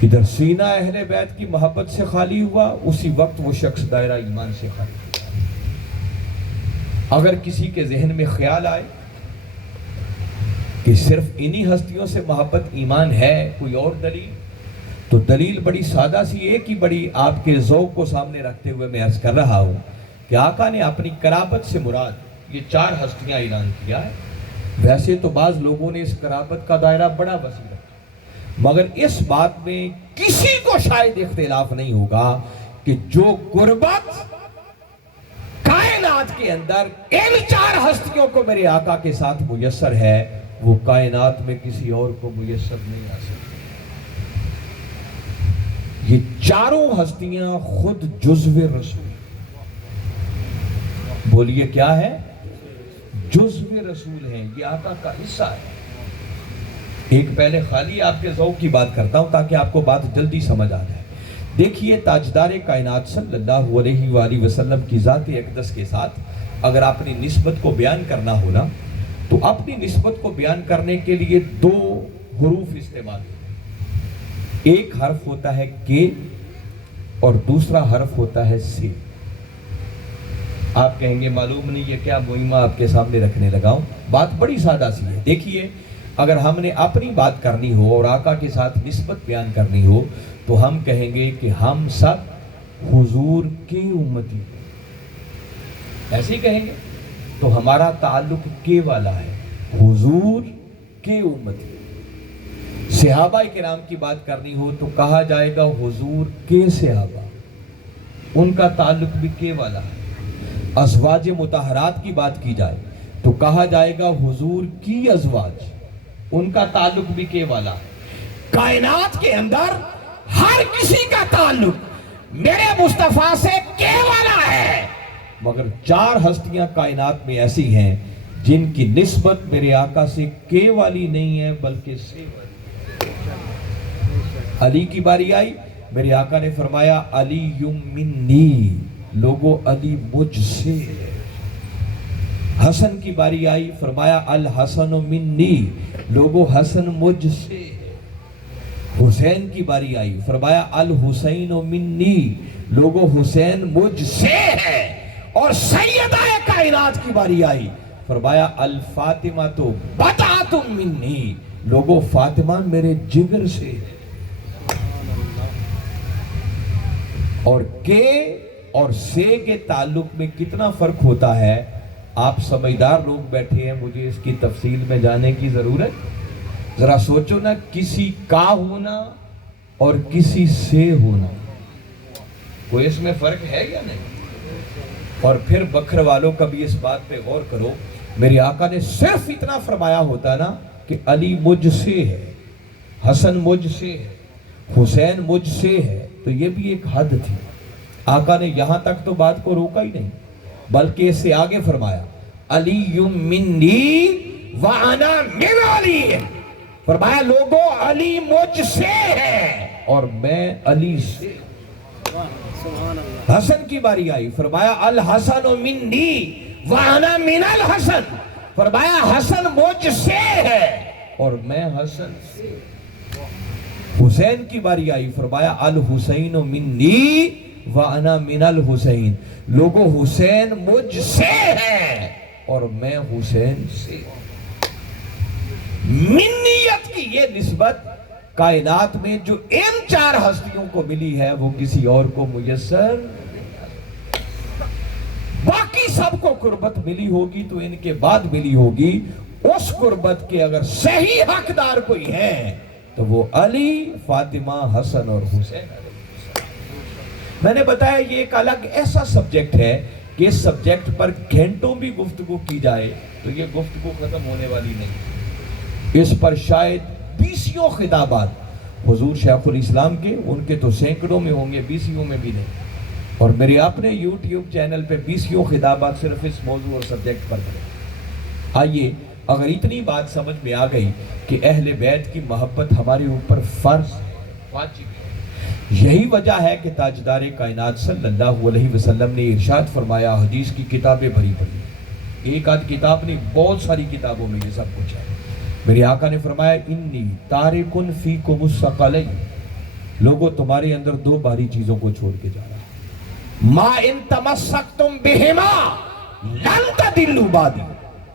ادھر سینہ اہل بیت کی محبت سے خالی ہوا، اسی وقت وہ شخص دائرہ ایمان سے خالی ہوا۔ اگر کسی کے ذہن میں خیال آئے کہ صرف انہی ہستیوں سے محبت ایمان ہے، کوئی اور دلیل، تو دلیل بڑی سادہ سی ایک ہی بڑی آپ کے ذوق کو سامنے رکھتے ہوئے میں عرض کر رہا ہوں کہ آقا نے اپنی قرابت سے مراد یہ 4 ہستیاں اعلان کیا ہے۔ ویسے تو بعض لوگوں نے اس قرابت کا دائرہ بڑا وسیع رکھا، مگر اس بات میں کسی کو شاید اختلاف نہیں ہوگا کہ جو قربت کائنات کے اندر ان 4 ہستیوں کو میرے آقا کے ساتھ میسر ہے، وہ کائنات میں کسی اور کو میسر نہیں آ سکتی۔ یہ 4 ہستیاں خود جزو رسول، بولیے کیا ہے؟ جزو رسول ہیں، یہ آقا کا حصہ ہے۔ ایک پہلے خالی آپ کے ذوق کی بات کرتا ہوں تاکہ آپ کو بات جلدی سمجھ آ جائے۔ دیکھیے، تاجدار کائنات صلی اللہ علیہ وآلہ وسلم کی ذات اقدس کے ساتھ اگر اپنی نسبت کو بیان کرنا ہونا تو اپنی نسبت کو بیان کرنے کے لیے 2 حروف استعمال ہوتے ہیں۔ ایک حرف ہوتا ہے کے اور دوسرا حرف ہوتا ہے سے۔ آپ کہیں گے معلوم نہیں یہ کیا مہمہ آپ کے سامنے رکھنے لگا ہوں، بات بڑی سادہ سی ہے۔ دیکھیے، اگر ہم نے اپنی بات کرنی ہو اور آقا کے ساتھ نسبت بیان کرنی ہو تو ہم کہیں گے کہ ہم سب حضور کے امتی ہیں۔ ایسے ہی کہیں گے؟ تو ہمارا تعلق کے والا ہے، حضور کے امتی۔ صحابہ کرام کی بات کرنی ہو تو کہا جائے گا حضور کے صحابہ، ان کا تعلق بھی کے والا ہے۔ ازواج مطہرات کی بات کی جائے تو کہا جائے گا حضور کی ازواج، ان کا تعلق بھی کے والا ہے۔ کائنات کے اندر ہر کسی کا تعلق میرے مصطفیٰ سے کے والا ہے، مگر 4 ہستیاں کائنات میں ایسی ہیں جن کی نسبت میرے آقا سے کے والی نہیں ہے بلکہ سے والی۔ علی کی باری آئی، میرے آقا نے فرمایا علی منی، لوگو علی مجھ سے ہے۔ حسن کی باری آئی، فرمایا الحسن منی، لوگو حسن مجھ سے ہے۔ حسین کی باری آئی، فرمایا الحسین منی، لوگو حسین مجھ سے ہے۔ اور سیدہ کائنات کی باری آئی، فرمایا الفاطمہ تو بطعۃ منی، لوگو فاطمہ میرے جگر سے ہے۔ اور کے اور سے کے تعلق میں کتنا فرق ہوتا ہے، آپ سمجھدار لوگ بیٹھے ہیں، مجھے اس کی تفصیل میں جانے کی ضرورت؟ ذرا سوچو نا، کسی کا ہونا اور کسی سے ہونا، کوئی اس میں فرق ہے یا نہیں؟ اور پھر بکر والوں کا بھی اس بات پہ غور کرو، میرے آقا نے صرف اتنا فرمایا ہوتا نا کہ علی مجھ سے ہے، حسن مجھ سے ہے، حسین مجھ سے ہے، تو یہ بھی ایک حد تھی۔ آقا نے یہاں تک تو بات کو روکا ہی نہیں، بلکہ اس سے آگے فرمایا علی منی وانا من علی، فرمایا لوگو علی مجھ سے ہے اور میں علی سے۔ حسن کی باری آئی، فرمایا الحسن منی وانا من الحسن، فرمایا حسن مجھ سے ہے اور میں حسن سے۔ حسین کی باری آئی، فرمایا الحسین منی وانا من الحسین، لوگو حسین مجھ سے ہے اور میں حسین سے۔ منیت کی یہ نسبت کائنات میں جو ان 4 ہستیوں کو ملی ہے وہ کسی اور کو میسر، باقی سب کو قربت ملی ہوگی تو ان کے بعد ملی ہوگی، اس قربت کے اگر صحیح حقدار کوئی ہے تو وہ علی، فاطمہ، حسن اور حسین۔ میں نے بتایا یہ ایک الگ ایسا سبجیکٹ ہے کہ اس سبجیکٹ پر گھنٹوں بھی گفتگو کی جائے تو یہ گفتگو ختم ہونے والی نہیں۔ اس پر شاید 20 خطابات حضور شیخ الاسلام کے، ان کے تو سینکڑوں میں ہوں گے، 20 میں بھی نہیں، اور میرے اپنے یوٹیوب چینل پہ 20 خطابات صرف اس موضوع اور سبجیکٹ پر کریں۔ آئیے، اگر اتنی بات سمجھ میں آ گئی کہ اہل بیت کی محبت ہمارے اوپر فرض ہے، واجب ہے، یہی وجہ ہے کہ تاجدار کائنات صلی اللہ علیہ وسلم نے ارشاد فرمایا، حدیث کی کتابیں بھری پڑی، ایک آدھ کتاب نہیں، بہت ساری کتابوں میں یہ سب کچھ ہے۔ میرے آقا نے فرمایا انی تارکن فیکم الثقلین، لوگوں تمہارے اندر 2 بھاری چیزوں کو چھوڑ کے جا رہا ہے، ما ان تمسکتم بہما لن تضلوا بعدی،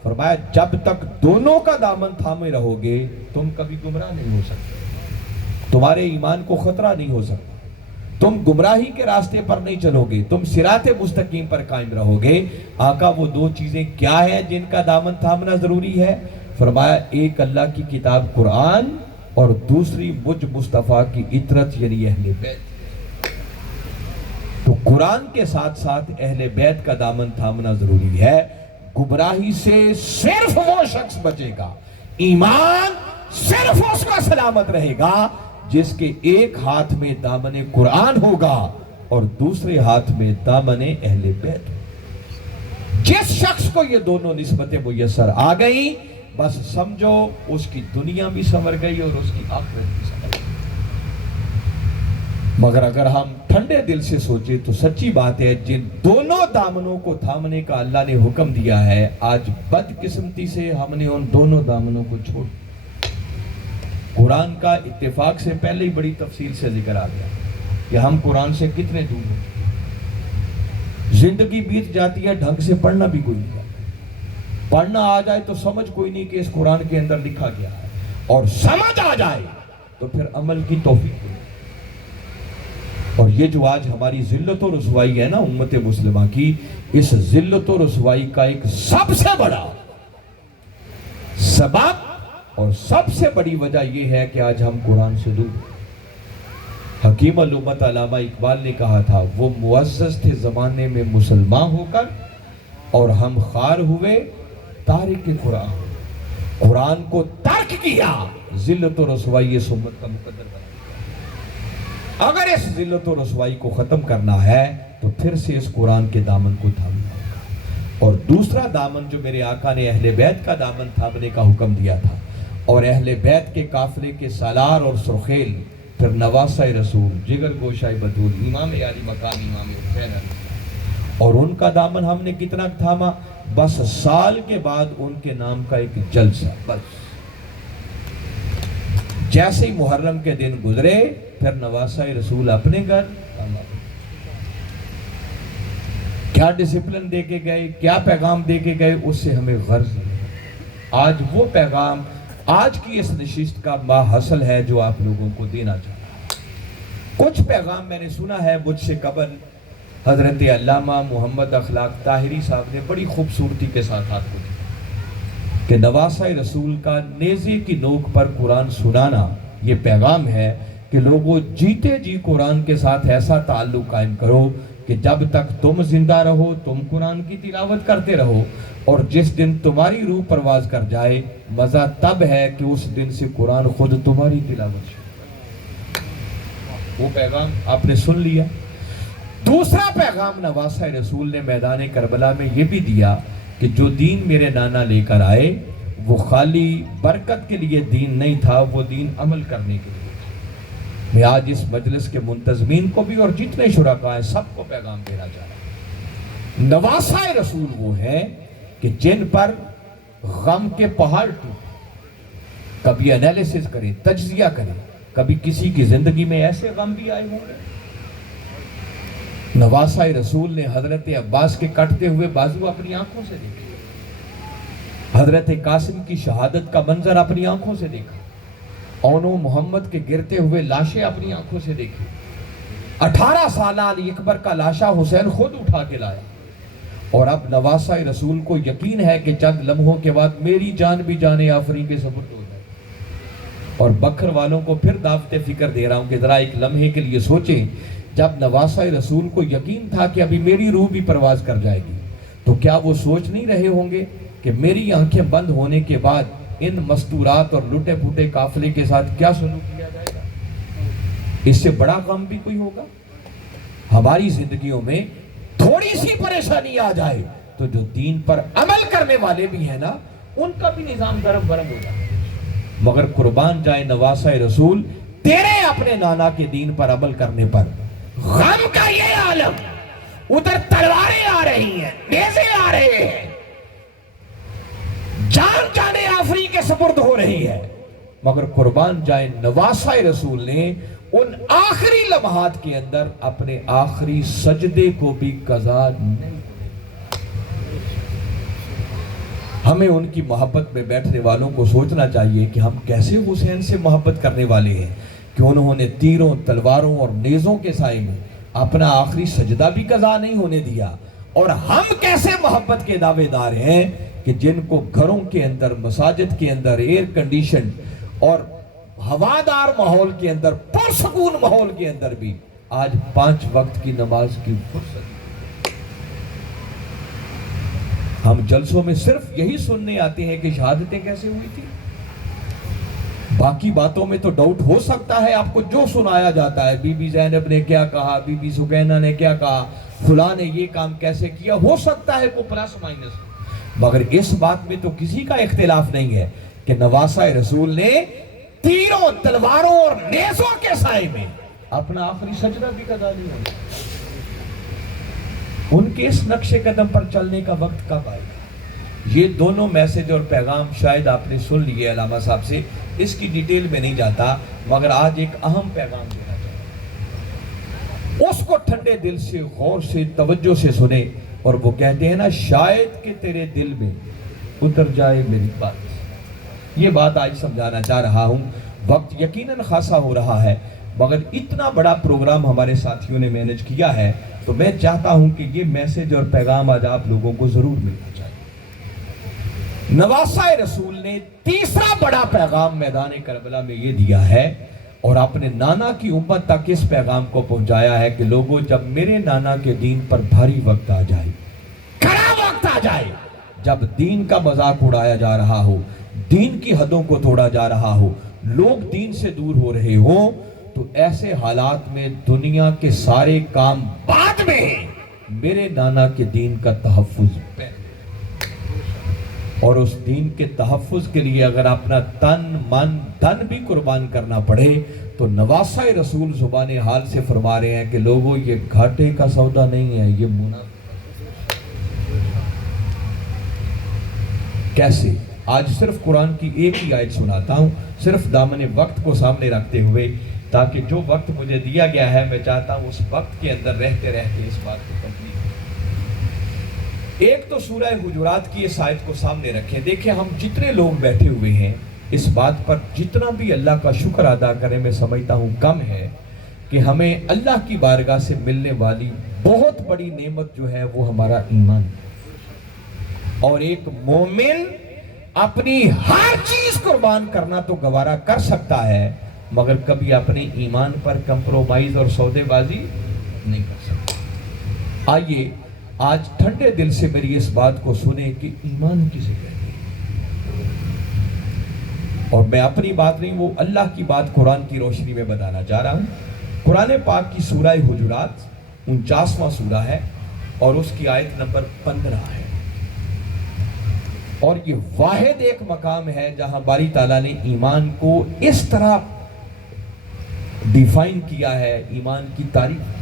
فرمایا جب تک دونوں کا دامن تھامے رہو گے تم کبھی گمراہ نہیں ہو سکتے، تمہارے ایمان کو خطرہ نہیں ہو سکتا، تم گمراہی کے راستے پر نہیں چلو گے، تم صراط مستقیم پر قائم رہو گے۔ آقا وہ 2 چیزیں کیا ہیں جن کا دامن تھامنا ضروری ہے؟ فرمایا ایک اللہ کی کتاب قرآن اور دوسری مجھ مصطفیٰ کی اطرت یعنی اہل بیت۔ تو قرآن کے ساتھ ساتھ اہل بیت کا دامن تھامنا ضروری ہے۔ گمراہی سے صرف وہ شخص بچے گا، ایمان صرف اس کا سلامت رہے گا جس کے ایک ہاتھ میں دامن قرآن ہوگا اور دوسرے ہاتھ میں دامن اہل بیت ہوگا۔ جس شخص کو یہ دونوں نسبتیں میسر آ گئیں، بس سمجھو اس کی دنیا بھی سنور گئی اور اس کی آخرت بھی سنور گئی۔ مگر اگر ہم ٹھنڈے دل سے سوچیں تو سچی بات ہے، جن دونوں دامنوں کو تھامنے کا اللہ نے حکم دیا ہے، آج بدقسمتی سے ہم نے ان دونوں دامنوں کو چھوڑ دیا۔ قرآن کا اتفاق سے پہلے ہی بڑی تفصیل سے ذکر آ گیا کہ ہم قرآن سے کتنے دور ہیں۔ زندگی بیت جاتی ہے، ڈھنگ سے پڑھنا بھی کوئی نہیں، پڑھنا آ جائے تو سمجھ کوئی نہیں کہ اس قرآن کے اندر لکھا گیا ہے، اور سمجھ آ جائے تو پھر عمل کی توفیق کوئی نہیں۔ اور یہ جو آج ہماری ذلت و رسوائی ہے نا امت مسلمہ کی، اس ذلت و رسوائی کا ایک سب سے بڑا سبب اور سب سے بڑی وجہ یہ ہے کہ آج ہم قرآن سے دور۔ حکیم الامت علامہ اقبال نے کہا تھا، وہ معزز تھے زمانے میں مسلمان ہو کر، اور ہم خوار ہوئے تارک قرآن، قرآن کو ترک کیا، ذلت و رسوائی اس امت کا مقدر بنا۔ اگر اس ذلت و رسوائی کو ختم کرنا ہے تو پھر سے اس قرآن کے دامن کو تھامنا ہوگا۔ اور دوسرا دامن جو میرے آقا نے اہل بیت کا دامن تھامنے کا حکم دیا تھا، اور اہل بیت کے قافلے کے سالار اور سرخیل، پھر نواسہ رسول، جگر گوشہ بطول، امام علی مقام امام حسین اور ان کا دامن ہم نے کتنا تھاما؟ بس سال کے بعد ان کے نام کا ایک جلسہ، بس جیسے ہی محرم کے دن گزرے پھر نواسہ رسول اپنے گھر، کیا ڈسپلن دے کے گئے، کیا پیغام دے کے گئے، اس سے ہمیں غرض ہے۔ آج وہ پیغام آج کی اس نشست کا ماحصل ہے جو آپ لوگوں کو دینا چاہتا ہوں۔ کچھ پیغام میں نے سنا ہے مجھ سے قبل حضرت علامہ محمد اخلاق طاہری صاحب نے بڑی خوبصورتی کے ساتھ آپ کو دیا کہ نواسہ رسول کا نیزے کی نوک پر قرآن سنانا یہ پیغام ہے کہ لوگوں جیتے جی قرآن کے ساتھ ایسا تعلق قائم کرو کہ جب تک تم زندہ رہو تم قرآن کی تلاوت کرتے رہو، اور جس دن تمہاری روح پرواز کر جائے مزہ تب ہے کہ اس دن سے قرآن خود تمہاری تلاوت شروع۔ وہ پیغام آپ نے سن لیا۔ دوسرا پیغام نواسہ رسول نے میدان کربلا میں یہ بھی دیا کہ جو دین میرے نانا لے کر آئے وہ خالی برکت کے لیے دین نہیں تھا، وہ دین عمل کرنے کے لیے۔ میں آج اس مجلس کے منتظمین کو بھی اور جتنے شرکاء ہیں سب کو پیغام دینا چاہ رہا ہوں۔ نواسہ رسول وہ ہیں کہ جن پر غم کے پہاڑ ٹوٹے، کبھی انالیسس کریں، تجزیہ کریں، کبھی کسی کی زندگی میں ایسے غم بھی آئے ہوں گے۔ نواسہ رسول نے حضرت عباس کے کٹتے ہوئے بازو اپنی آنکھوں سے دیکھے، حضرت قاسم کی شہادت کا منظر اپنی آنکھوں سے دیکھا، اونو محمد کے گرتے ہوئے لاشیں اپنی آنکھوں سے دیکھی، 18 سالہ علی اکبر کا لاشا حسین خود اٹھا کے لایا، اور اب نواسہ رسول کو یقین ہے کہ چند لمحوں کے بعد میری جان بھی جان آفرین کے سپرد ہو جائے۔ اور بکر والوں کو پھر دعوت فکر دے رہا ہوں کہ ذرا ایک لمحے کے لیے سوچیں، جب نواسہ رسول کو یقین تھا کہ ابھی میری روح بھی پرواز کر جائے گی، تو کیا وہ سوچ نہیں رہے ہوں گے کہ میری آنکھیں بند ہونے کے بعد ان مستورات اور لٹے پھوٹے قافلے کے ساتھ کیا سلوک کیا جائے گا؟ اس سے بڑا غم بھی کوئی ہوگا؟ ہماری زندگیوں میں تھوڑی سی پریشانی آ جائے تو جو دین پر عمل کرنے والے بھی ہیں نا ان کا بھی نظام گرم برم ہو جائے۔ مگر قربان جائے نواسہ رسول تیرے اپنے نانا کے دین پر عمل کرنے پر غم کا یہ عالم، ادھر تلواریں آ رہی ہیں، نیزے آ رہے ہیں، جان جانے آفری کے سپرد ہو رہی ہے، مگر قربان جائے نواسہ رسول نے ان آخری لمحات کے اندر اپنے آخری سجدے کو بھی قضا نہیں۔ ہمیں ان کی محبت میں بیٹھنے والوں کو سوچنا چاہیے کہ ہم کیسے حسین سے محبت کرنے والے ہیں کہ انہوں نے تیروں، تلواروں اور نیزوں کے سائے میں اپنا آخری سجدہ بھی قضا نہیں ہونے دیا، اور ہم کیسے محبت کے دعوے دار ہیں کہ جن کو گھروں کے اندر، مساجد کے اندر، ایئر کنڈیشن اور ہوادار ماحول کے اندر، پرسکون ماحول کے اندر بھی آج 5 وقت کی نماز کی فرصت۔ ہم جلسوں میں صرف یہی سننے آتے ہیں کہ شہادتیں کیسے ہوئی تھی، باقی باتوں میں تو ڈاؤٹ ہو سکتا ہے، آپ کو جو سنایا جاتا ہے بی بی زینب نے کیا کہا، بی بی سکینہ نے کیا کہا، فلاں نے یہ کام کیسے کیا، ہو سکتا ہے وہ پلس مائنس، مگر اس بات میں تو کسی کا اختلاف نہیں ہے کہ نواسہ رسول نے تیروں، تلواروں اور نیزوں کے سائے میں اپنا آخری سجدہ بھی قضا نہیں ہوتا۔ ان کے اس نقش قدم پر چلنے کا وقت کب آئے گا؟ یہ دونوں میسج اور پیغام شاید آپ نے سن لیے علامہ صاحب سے، اس کی ڈیٹیل میں نہیں جاتا، مگر آج ایک اہم پیغام دینا چاہتا ہوں، اس کو ٹھنڈے دل سے، غور سے، توجہ سے سنے، اور وہ کہتے ہیں نا شاید کہ تیرے دل میں اتر جائے میری بات۔ یہ بات آج سمجھانا چاہ رہا ہوں، وقت یقیناً خاصا ہو رہا ہے، مگر اتنا بڑا پروگرام ہمارے ساتھیوں نے مینج کیا ہے تو میں چاہتا ہوں کہ یہ میسج اور پیغام آج آپ لوگوں کو ضرور ملنا چاہیے۔ نواسہ رسول نے تیسرا بڑا پیغام میدان کربلا میں یہ دیا ہے اور اپنے نانا کی امت تک اس پیغام کو پہنچایا ہے کہ لوگوں، جب میرے نانا کے دین پر بھاری وقت آ جائے، کڑا وقت آ جائے، جب دین کا مذاق اڑایا جا رہا ہو، دین کی حدوں کو توڑا جا رہا ہو، لوگ دین سے دور ہو رہے ہوں، تو ایسے حالات میں دنیا کے سارے کام بعد میں ہیں، میرے نانا کے دین کا تحفظ پہلے۔ اور اس دین کے تحفظ کے لیے اگر اپنا تن من دھن بھی قربان کرنا پڑے تو نواسہ رسول زبان حال سے فرما رہے ہیں کہ لوگوں، یہ گھاٹے کا سودا نہیں ہے، یہ منافع۔ کیسے؟ آج صرف قرآن کی ایک ہی آیت سناتا ہوں، صرف دامن وقت کو سامنے رکھتے ہوئے، تاکہ جو وقت مجھے دیا گیا ہے میں چاہتا ہوں اس وقت کے اندر رہتے رہتے اس بات کو کمپلیٹ۔ ایک تو سورہ حجرات کی اس آیت کو سامنے رکھیں۔ دیکھیں، ہم جتنے لوگ بیٹھے ہوئے ہیں اس بات پر جتنا بھی اللہ کا شکر ادا کریں میں سمجھتا ہوں کم ہے کہ ہمیں اللہ کی بارگاہ سے ملنے والی بہت بڑی نعمت جو ہے وہ ہمارا ایمان ہے۔ اور ایک مومن اپنی ہر چیز قربان کرنا تو گوارا کر سکتا ہے، مگر کبھی اپنے ایمان پر کمپرومائز اور سودے بازی نہیں کر سکتا۔ آئیے آج ٹھنڈے دل سے میری اس بات کو سنیں کہ ایمان کسے کہتے ہیں، اور میں اپنی بات نہیں، وہ اللہ کی بات قرآن کی روشنی میں بتانا چاہ رہا ہوں۔ قرآن پاک کی سورہ حجرات 49واں سورہ ہے اور اس کی آیت نمبر 15 ہے، اور یہ واحد ایک مقام ہے جہاں باری تعالیٰ نے ایمان کو اس طرح ڈیفائن کیا ہے، ایمان کی تعریف۔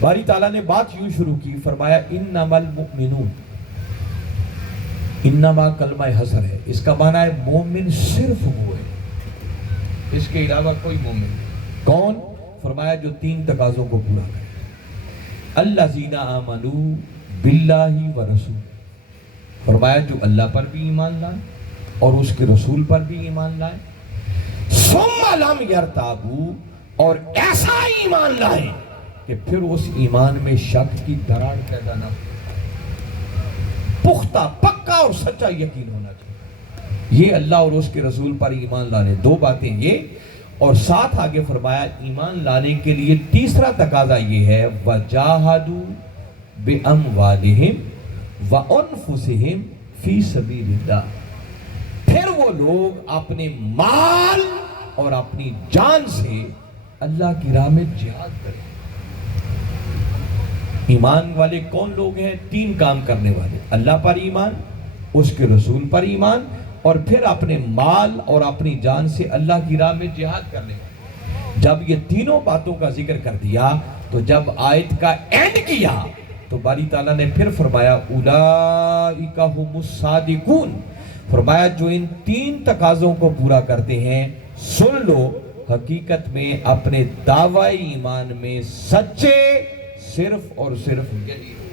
باری تعالیٰ نے بات یوں شروع کی، فرمایا انما المؤمنون، انما کلمہ حصر ہے، اس کا معنی ہے مومن صرف وہ ہے، اس کے علاوہ کوئی مومن نہیں۔ کون؟ فرمایا جو تین تقاضوں کو پورا کرے، الذین آمنوا باللہ ورسول، فرمایا جو اللہ پر بھی ایمان لائے اور اس کے رسول پر بھی ایمان لائے، ثم لم یرتابوا، اور ایسا ایمان لائے کہ پھر اس ایمان میں شک کی دراڑ پیدا نہ ہو، پختہ پکا اور سچا یقین ہونا چاہیے۔ یہ اللہ اور اس کے رسول پر ایمان لانے، دو باتیں یہ، اور ساتھ آگے فرمایا ایمان لانے کے لیے تیسرا تقاضا یہ ہے وَجَاهَدُوا بِأَمْوَالِهِمْ وَأَنفُسِهِمْ فِي سَبِيلِ اللَّهِ، پھر وہ لوگ اپنے مال اور اپنی جان سے اللہ کی راہ میں جہاد کریں۔ ایمان والے کون لوگ ہیں؟ تین کام کرنے والے، اللہ پر ایمان، اس کے رسول پر ایمان، اور پھر اپنے مال اور اپنی جان سے اللہ کی راہ میں جہاد کرنے والے۔ جب یہ تینوں باتوں کا ذکر کر دیا تو جب آیت کا اینڈ کیا تو باری تعالیٰ نے پھر فرمایا اولئک ھم الصادقون، فرمایا جو ان تین تقاضوں کو پورا کرتے ہیں، سن لو حقیقت میں اپنے دعوی ایمان میں سچے صرف اور صرف یہی ہو۔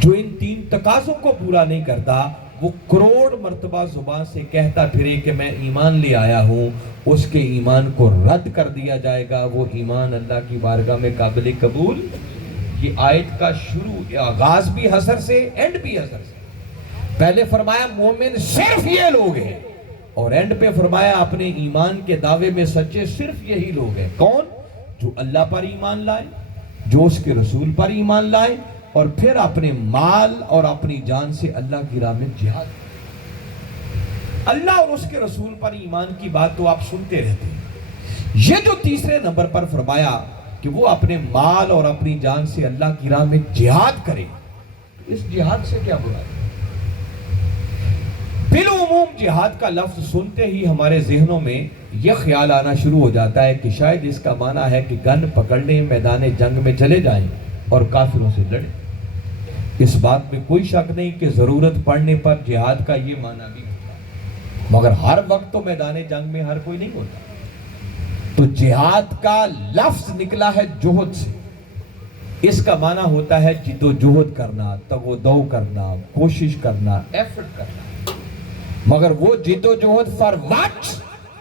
جو ان تین تقاضوں کو پورا نہیں کرتا وہ کروڑ مرتبہ زبان سے کہتا پھرے کہ میں ایمان لے آیا ہوں، اس کے ایمان کو رد کر دیا جائے گا، وہ ایمان اللہ کی بارگاہ میں قابل قبول۔ یہ آیت کا شروع آغاز بھی حسر سے، اینڈ بھی حسر سے۔ پہلے فرمایا مومن صرف یہ لوگ ہیں، اور اینڈ پہ فرمایا اپنے ایمان کے دعوے میں سچے صرف یہی لوگ ہیں۔ کون؟ جو اللہ پر ایمان لائے، جو اس کے رسول پر ایمان لائے، اور پھر اپنے مال اور اپنی جان سے اللہ کی راہ میں جہاد۔ اللہ اور اس کے رسول پر ایمان کی بات تو آپ سنتے رہتے ہیں، یہ جو تیسرے نمبر پر فرمایا کہ وہ اپنے مال اور اپنی جان سے اللہ کی راہ میں جہاد کرے، اس جہاد سے کیا برا ہے؟ بالعموم جہاد کا لفظ سنتے ہی ہمارے ذہنوں میں یہ خیال آنا شروع ہو جاتا ہے کہ شاید اس کا معنی ہے کہ گن پکڑنے میدان جنگ میں چلے جائیں اور کافروں سے لڑیں۔ اس بات میں کوئی شک نہیں کہ ضرورت پڑنے پر جہاد کا یہ معنی بھی ہوتا ہے، مگر ہر وقت تو میدان جنگ میں ہر کوئی نہیں ہوتا۔ تو جہاد کا لفظ نکلا ہے جوہد سے، اس کا معنی ہوتا ہے جد و جہد کرنا، تگ و دو کرنا، کوشش کرنا، ایفرٹ کرنا، مگر وہ جد و جہد فار واٹ؟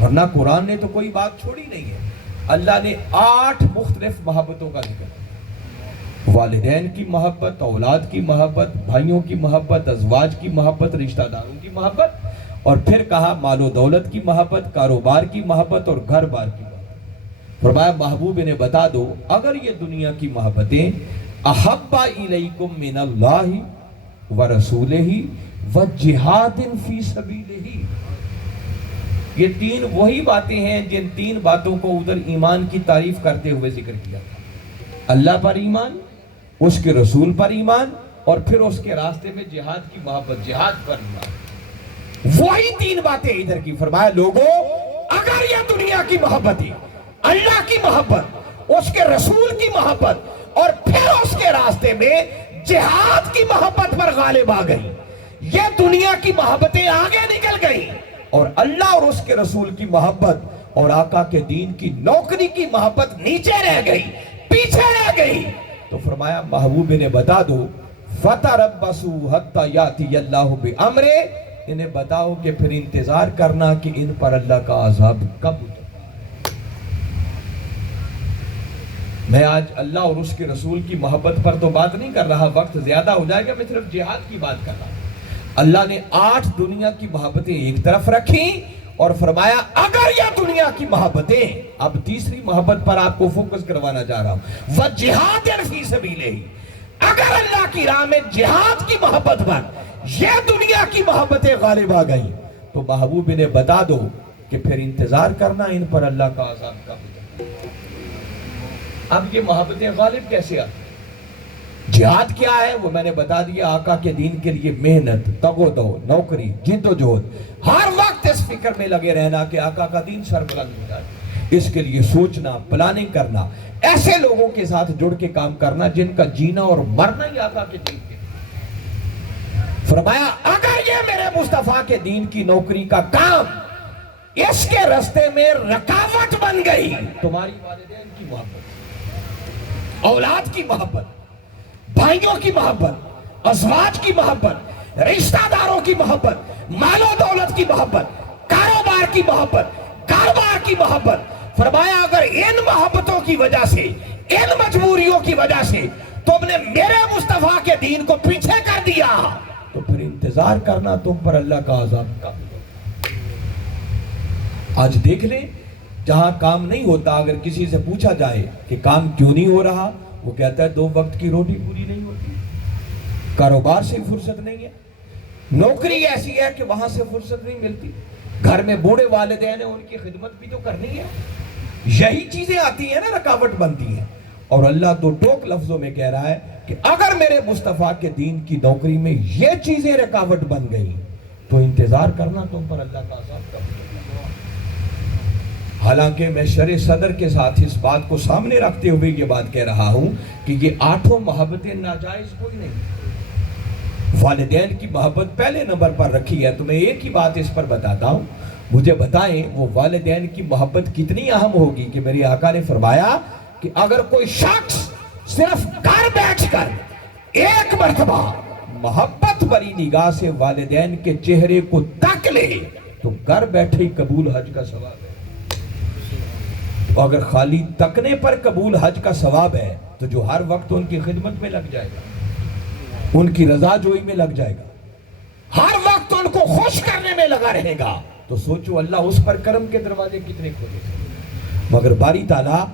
ورنہ قرآن نے تو کوئی بات چھوڑی نہیں ہے. اللہ نے 8 مختلف محبتوں کا ذکر کیا. والدین کی محبت، اولاد کی محبت، بھائیوں کی محبت، ازواج کی محبت، رشتہ داروں کی محبت، اور پھر کہا مال و دولت کی محبت، کاروبار کی محبت اور گھر بار کی محبت. فرمایا محبوب انہیں بتا دو اگر یہ دنیا کی محبتیں احب الیکم من اللہ ورسولہ وجہاد فی سبیلہ، یہ 3 وہی باتیں ہیں جن 3 باتوں کو ادھر ایمان کی تعریف کرتے ہوئے ذکر کیا تھا. اللہ پر ایمان، اس کے رسول پر ایمان، اور پھر اس کے راستے میں جہاد کی محبت، جہاد پر ایمان. وہی 3 باتیں ادھر کی. فرمایا لوگوں اگر یہ دنیا کی محبتیں، اللہ کی محبت، اس کے رسول کی محبت، اور پھر اس کے راستے میں جہاد کی محبت پر غالب آ گئی، یہ دنیا کی محبتیں آگے نکل گئی اور اللہ اور اس کے رسول کی محبت اور آقا کے دین کی نوکری کی محبت نیچے رہ گئی، پیچھے رہ گئی، تو فرمایا محبوب نے بتا دو فَتَرَبَّصُوا حَتَّى يَأْتِيَ اللَّهُ بِأَمْرِهِ، انہیں بتاؤ کہ پھر انتظار کرنا کہ ان پر اللہ کا عذاب کب اترتا ہے. میں آج اللہ اور اس کے رسول کی محبت پر تو بات نہیں کر رہا، وقت زیادہ ہو جائے گا، میں صرف جہاد کی بات کر رہا ہوں. اللہ نے 8 دنیا کی محبتیں ایک طرف رکھی اور فرمایا اگر یہ دنیا کی محبتیں، اب تیسری محبت پر آپ کو فوکس کروانا چاہ رہا ہوں، وَجِہَادٍ فِي سَبِيلِهِ، اگر اللہ کی راہ میں جہاد کی محبت پر یہ دنیا کی محبتیں غالب آ گئی تو محبوب انہیں بتا دو کہ پھر انتظار کرنا ان پر اللہ کا عذاب کب اترتا ہے. اب یہ محبتیں غالب کیسے آتی؟ جہاد کیا ہے وہ میں نے بتا دیا، آقا کے دین کے لیے محنت، تگ و دو، نوکری، جد و جہد، ہر وقت اس فکر میں لگے رہنا کہ آقا کا دین سربلند ہو جائے، اس کے لیے سوچنا، پلاننگ کرنا، ایسے لوگوں کے ساتھ جڑ کے کام کرنا جن کا جینا اور مرنا ہی آقا کے دین کے. فرمایا اگر یہ میرے مصطفیٰ کے دین کی نوکری کا کام اس کے رستے میں رکاوٹ بن گئی، تمہاری والدین کی محبت، اولاد کی محبت، بھائیوں کی محبت، ازواج کی محبت، رشتہ داروں کی محبت، مال و دولت کی محبت، کاروبار کی محبت، کاروبار کی محبت، فرمایا اگر ان محبتوں کی وجہ سے، ان مجبوریوں کی وجہ سے تم نے میرے مصطفیٰ کے دین کو پیچھے کر دیا تو پھر انتظار کرنا تم پر اللہ کا عذاب کا. آج دیکھ لیں جہاں کام نہیں ہوتا، اگر کسی سے پوچھا جائے کہ کام کیوں نہیں ہو رہا، وہ کہتا ہے 2 وقت کی روٹی پوری نہیں ہوتی، کاروبار سے فرصت نہیں ہے، نوکری ایسی ہے کہ وہاں سے فرصت نہیں ملتی، گھر میں بوڑھے والدین ہیں ان کی خدمت بھی تو کرنی ہے. یہی چیزیں آتی ہیں نا، رکاوٹ بنتی ہیں. اور اللہ 2 ٹوک لفظوں میں کہہ رہا ہے کہ اگر میرے مصطفیٰ کے دین کی نوکری میں یہ چیزیں رکاوٹ بن گئی تو انتظار کرنا تم پر اللہ کا عذاب کب اترتا ہے. حالانکہ میں شرح صدر کے ساتھ اس بات کو سامنے رکھتے ہوئے یہ بات کہہ رہا ہوں کہ یہ 8 محبتیں ناجائز کوئی نہیں. والدین کی محبت پہلے نمبر پر رکھی ہے. تو میں ایک ہی بات اس پر بتاتا ہوں، مجھے بتائیں وہ والدین کی محبت کتنی اہم ہوگی کہ میرے آقا نے فرمایا کہ اگر کوئی شخص صرف گھر بیٹھ کر ایک مرتبہ محبت بری نگاہ سے والدین کے چہرے کو تک لے تو گھر بیٹھے ہی قبول حج کا ثواب ہے. اگر خالی تکنے پر قبول حج کا ثواب ہے تو جو ہر وقت ان کی خدمت میں لگ جائے گا، ان کی رضا جوئی میں لگ جائے گا، ہر وقت ان کو خوش کرنے میں لگا رہے گا، تو سوچو اللہ اس پر کرم کے دروازے کتنے کھولے گا. مگر باری تعالیٰ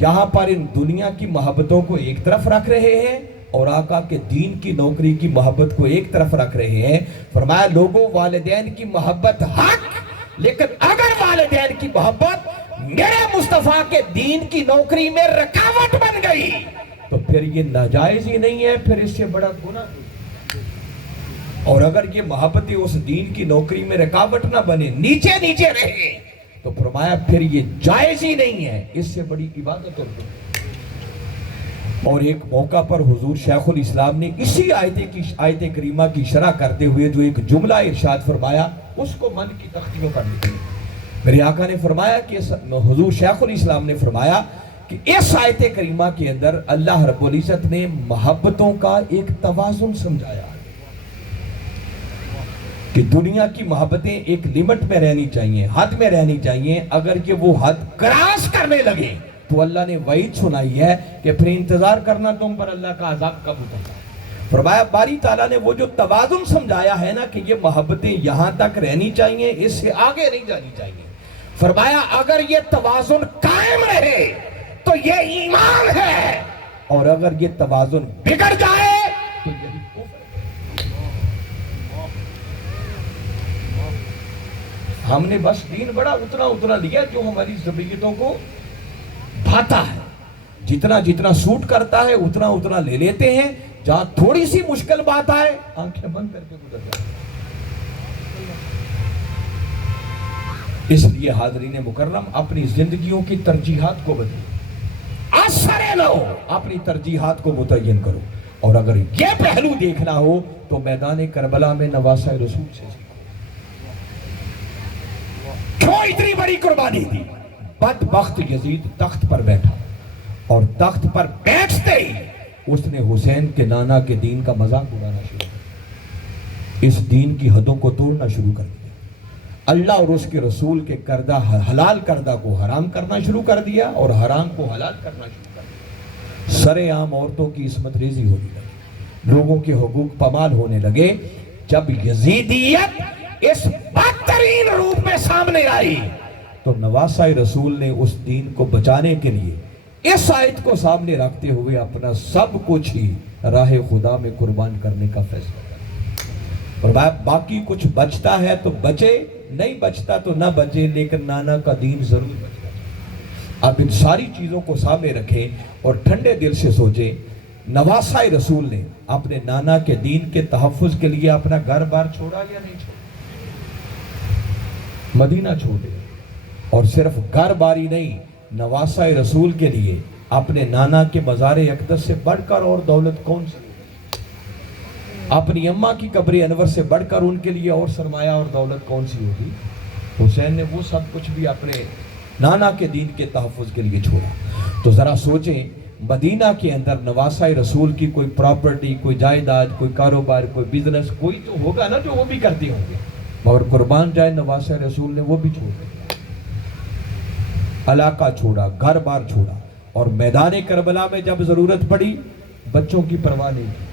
یہاں پر ان دنیا کی محبتوں کو ایک طرف رکھ رہے ہیں اور آقا کے دین کی نوکری کی محبت کو ایک طرف رکھ رہے ہیں. فرمایا لوگوں والدین کی محبت حق، لیکن اگر والدین کی محبت میرے مصطفیٰ کے دین کی نوکری میں رکاوٹ بن گئی تو پھر یہ ناجائز ہی نہیں ہے، پھر اس سے بڑا گناہ. اور اگر یہ محبت اس دین کی نوکری میں رکاوٹ نہ بنے، نیچے نیچے رہے، تو فرمایا پھر یہ جائز ہی نہیں ہے، اس سے بڑی عبادت اور گناہ. اور ایک موقع پر حضور شیخ الاسلام نے اسی آیت کریمہ کی شرح کرتے ہوئے جو ایک جملہ ارشاد فرمایا اس کو من کی تختیوں پر لکھیں. میرے آقا نے فرمایا کہ حضور شیخ الاسلام نے فرمایا کہ اس آیت کریمہ کے اندر اللہ رب العزت نے محبتوں کا ایک توازن سمجھایا کہ دنیا کی محبتیں ایک لمٹ میں رہنی چاہیے، حد میں رہنی چاہیے. اگر کہ وہ حد کراس کرنے لگے تو اللہ نے وعید سنائی ہے کہ پھر انتظار کرنا تم پر اللہ کا عذاب کب اترتا ہے. فرمایا باری تعالیٰ نے وہ جو توازن سمجھایا ہے نا کہ یہ محبتیں یہاں تک رہنی چاہیے، اس سے آگے نہیں جانی چاہیے. فرمایا اگر یہ توازن قائم رہے تو یہ ایمان ہے، اور اگر یہ توازن بگڑ جائے تو یہی کفر. ہم نے بس دین بڑا اتنا لیا جو ہماری ضروریتوں کو بھاتا ہے، جتنا جتنا سوٹ کرتا ہے اتنا لے لیتے ہیں. جہاں تھوڑی سی مشکل بات آئے آنکھیں بند کر کے گزر جائے. اس لیے حاضرین مکرم اپنی زندگیوں کی ترجیحات کو بدلو، اثر نہ ہو، اپنی ترجیحات کو متعین کرو. اور اگر یہ پہلو دیکھنا ہو تو میدان کربلا میں نواسہ رسول سے سیکھو. کیوں اتنی بڑی قربانی دی؟ بدبخت یزید تخت پر بیٹھا اور تخت پر بیٹھتے ہی اس نے حسین کے نانا کے دین کا مذاق اڑانا شروع کر، اس دین کی حدوں کو توڑنا شروع کر دیا. اللہ اور اس کے رسول کے کردہ حلال کردہ کو حرام کرنا شروع کر دیا اور حرام کو حلال کرنا شروع کر دیا. سر عام عورتوں کی عصمت ریزی ہونے لگی، لوگوں کے حقوق پامال ہونے لگے. جب یزیدیت اس بدترین روپ میں سامنے آئی تو نواسہ رسول نے اس دین کو بچانے کے لیے اس آیت کو سامنے رکھتے ہوئے اپنا سب کچھ ہی راہ خدا میں قربان کرنے کا فیصلہ کیا. اور باقی کچھ بچتا ہے تو بچے، نہیں بچتا تو نہ بچے، لیکن نانا کا دین ضرور بچے. اب ان ساری چیزوں کو سامنے رکھیں اور ٹھنڈے دل سے سوچیں، نواسہ رسول نے اپنے نانا کے دین کے تحفظ کے لیے اپنا گھر بار چھوڑا یا نہیں چھوڑا؟ مدینہ چھوڑے. اور صرف گھر باری نہیں، نواسہ رسول کے لیے اپنے نانا کے مزار اقدس سے بڑھ کر اور دولت کون سی؟ اپنی اماں کی قبر انور سے بڑھ کر ان کے لیے اور سرمایہ اور دولت کون سی ہوگی؟ حسین نے وہ سب کچھ بھی اپنے نانا کے دین کے تحفظ کے لیے چھوڑا. تو ذرا سوچیں، مدینہ کے اندر نواسہ رسول کی کوئی پراپرٹی، کوئی جائیداد، کوئی کاروبار، کوئی بزنس، کوئی تو ہوگا نا جو وہ بھی کرتے ہوں گے، مگر قربان جائے نواسہ رسول نے وہ بھی چھوڑ دیا. علاقہ چھوڑا، گھر بار چھوڑا، اور میدان کربلا میں جب ضرورت پڑی بچوں کی پرواہ نہیں کی،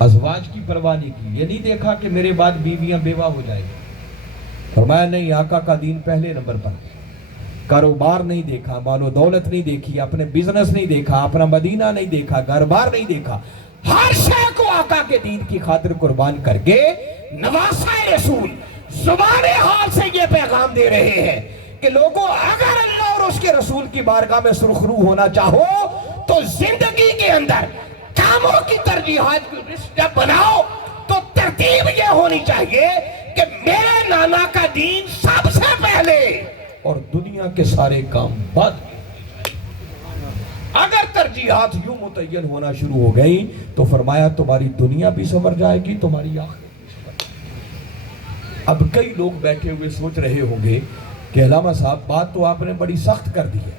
ازواج کی پرواہ نہیں کی. یہ نہیں دیکھا کہ میرے بعد بیویاں بیوہ ہو جائیں گی. فرمایا نہیں، آقا کا دین پہلے نمبر پر. کاروبار نہیں دیکھا، مال و دولت نہیں دیکھی، اپنے بزنس نہیں دیکھا، اپنا مدینہ نہیں دیکھا، گھر بار نہیں دیکھا، ہر شے کو آقا کے دین کی خاطر قربان کر کے نواسہ رسول زبان حال سے یہ پیغام دے رہے ہیں کہ لوگوں، اگر اللہ اور اس کے رسول کی بارگاہ میں سرخرو ہونا چاہو تو زندگی کے اندر کاموں کی ترجیحات کی لسٹ جب بناؤ تو ترتیب یہ ہونی چاہیے کہ میرے نانا کا دین سب سے پہلے اور دنیا کے سارے کام بعد. اگر ترجیحات یوں متعین ہونا شروع ہو گئی تو فرمایا تمہاری دنیا بھی سنور جائے گی، تمہاری آخرت بھی سنور جائے گی. اب کئی لوگ بیٹھے ہوئے سوچ رہے ہوں گے کہ علامہ صاحب بات تو آپ نے بڑی سخت کر دی ہے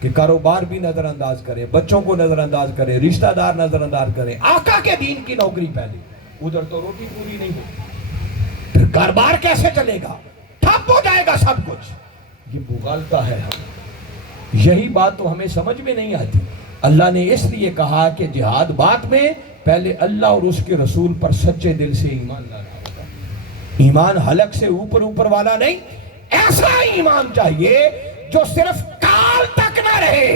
کہ کاروبار بھی نظر انداز کریں، بچوں کو نظر انداز کریں، رشتہ دار نظر انداز کریں، آقا کے دین کی نوکری پہلے. ادھر تو روٹی پوری نہیں ہوگی، پھر کاروبار کیسے چلے گا؟ ٹھپ ہو جائے گا سب کچھ. یہ بغالتا ہے ہم. یہی بات تو ہمیں سمجھ میں نہیں آتی. اللہ نے اس لیے کہا کہ جہاد بعد میں، پہلے اللہ اور اس کے رسول پر سچے دل سے ایمان لانا ہوگا. ایمان حلق سے اوپر والا نہیں، ایسا ایمان چاہیے جو صرف کال تک نہ رہے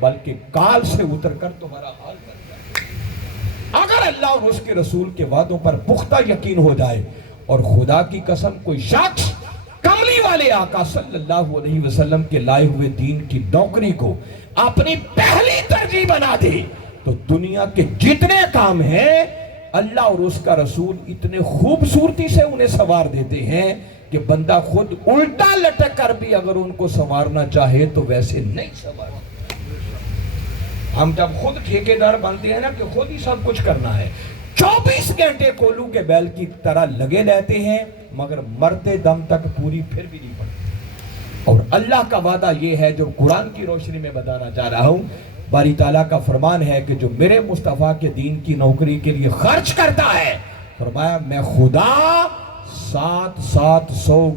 بلکہ کال سے اتر کر تمہارا حال بن جائے. اگر اللہ اور اس کے رسول کے وعدوں پر پختہ یقین ہو جائے اور خدا کی قسم کوئی شخص کملی والے آقا صلی اللہ علیہ وسلم کے لائے ہوئے دین کی نوکری کو اپنی پہلی ترجیح بنا دے تو دنیا کے جتنے کام ہیں اللہ اور اس کا رسول اتنے خوبصورتی سے انہیں سنوار دیتے ہیں کہ بندہ خود الٹا لٹک کر بھی اگر ان کو سنوارنا چاہے تو ویسے نہیں سنوارنا. ہم جب خود ٹھیکیدار بنتے ہیں نا کہ خود ہی سب کچھ کرنا ہے، 24 گھنٹے کولو کے بیل کی طرح لگے رہتے ہیں مگر مرتے دم تک پوری پھر بھی نہیں پڑتی. اور اللہ کا وعدہ یہ ہے جو قرآن کی روشنی میں بتانا چاہ رہا ہوں. باری تعالیٰ کا فرمان ہے کہ جو میرے مصطفیٰ کے دین کی نوکری کے لیے خرچ کرتا ہے، فرمایا میں خدا 700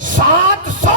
700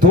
2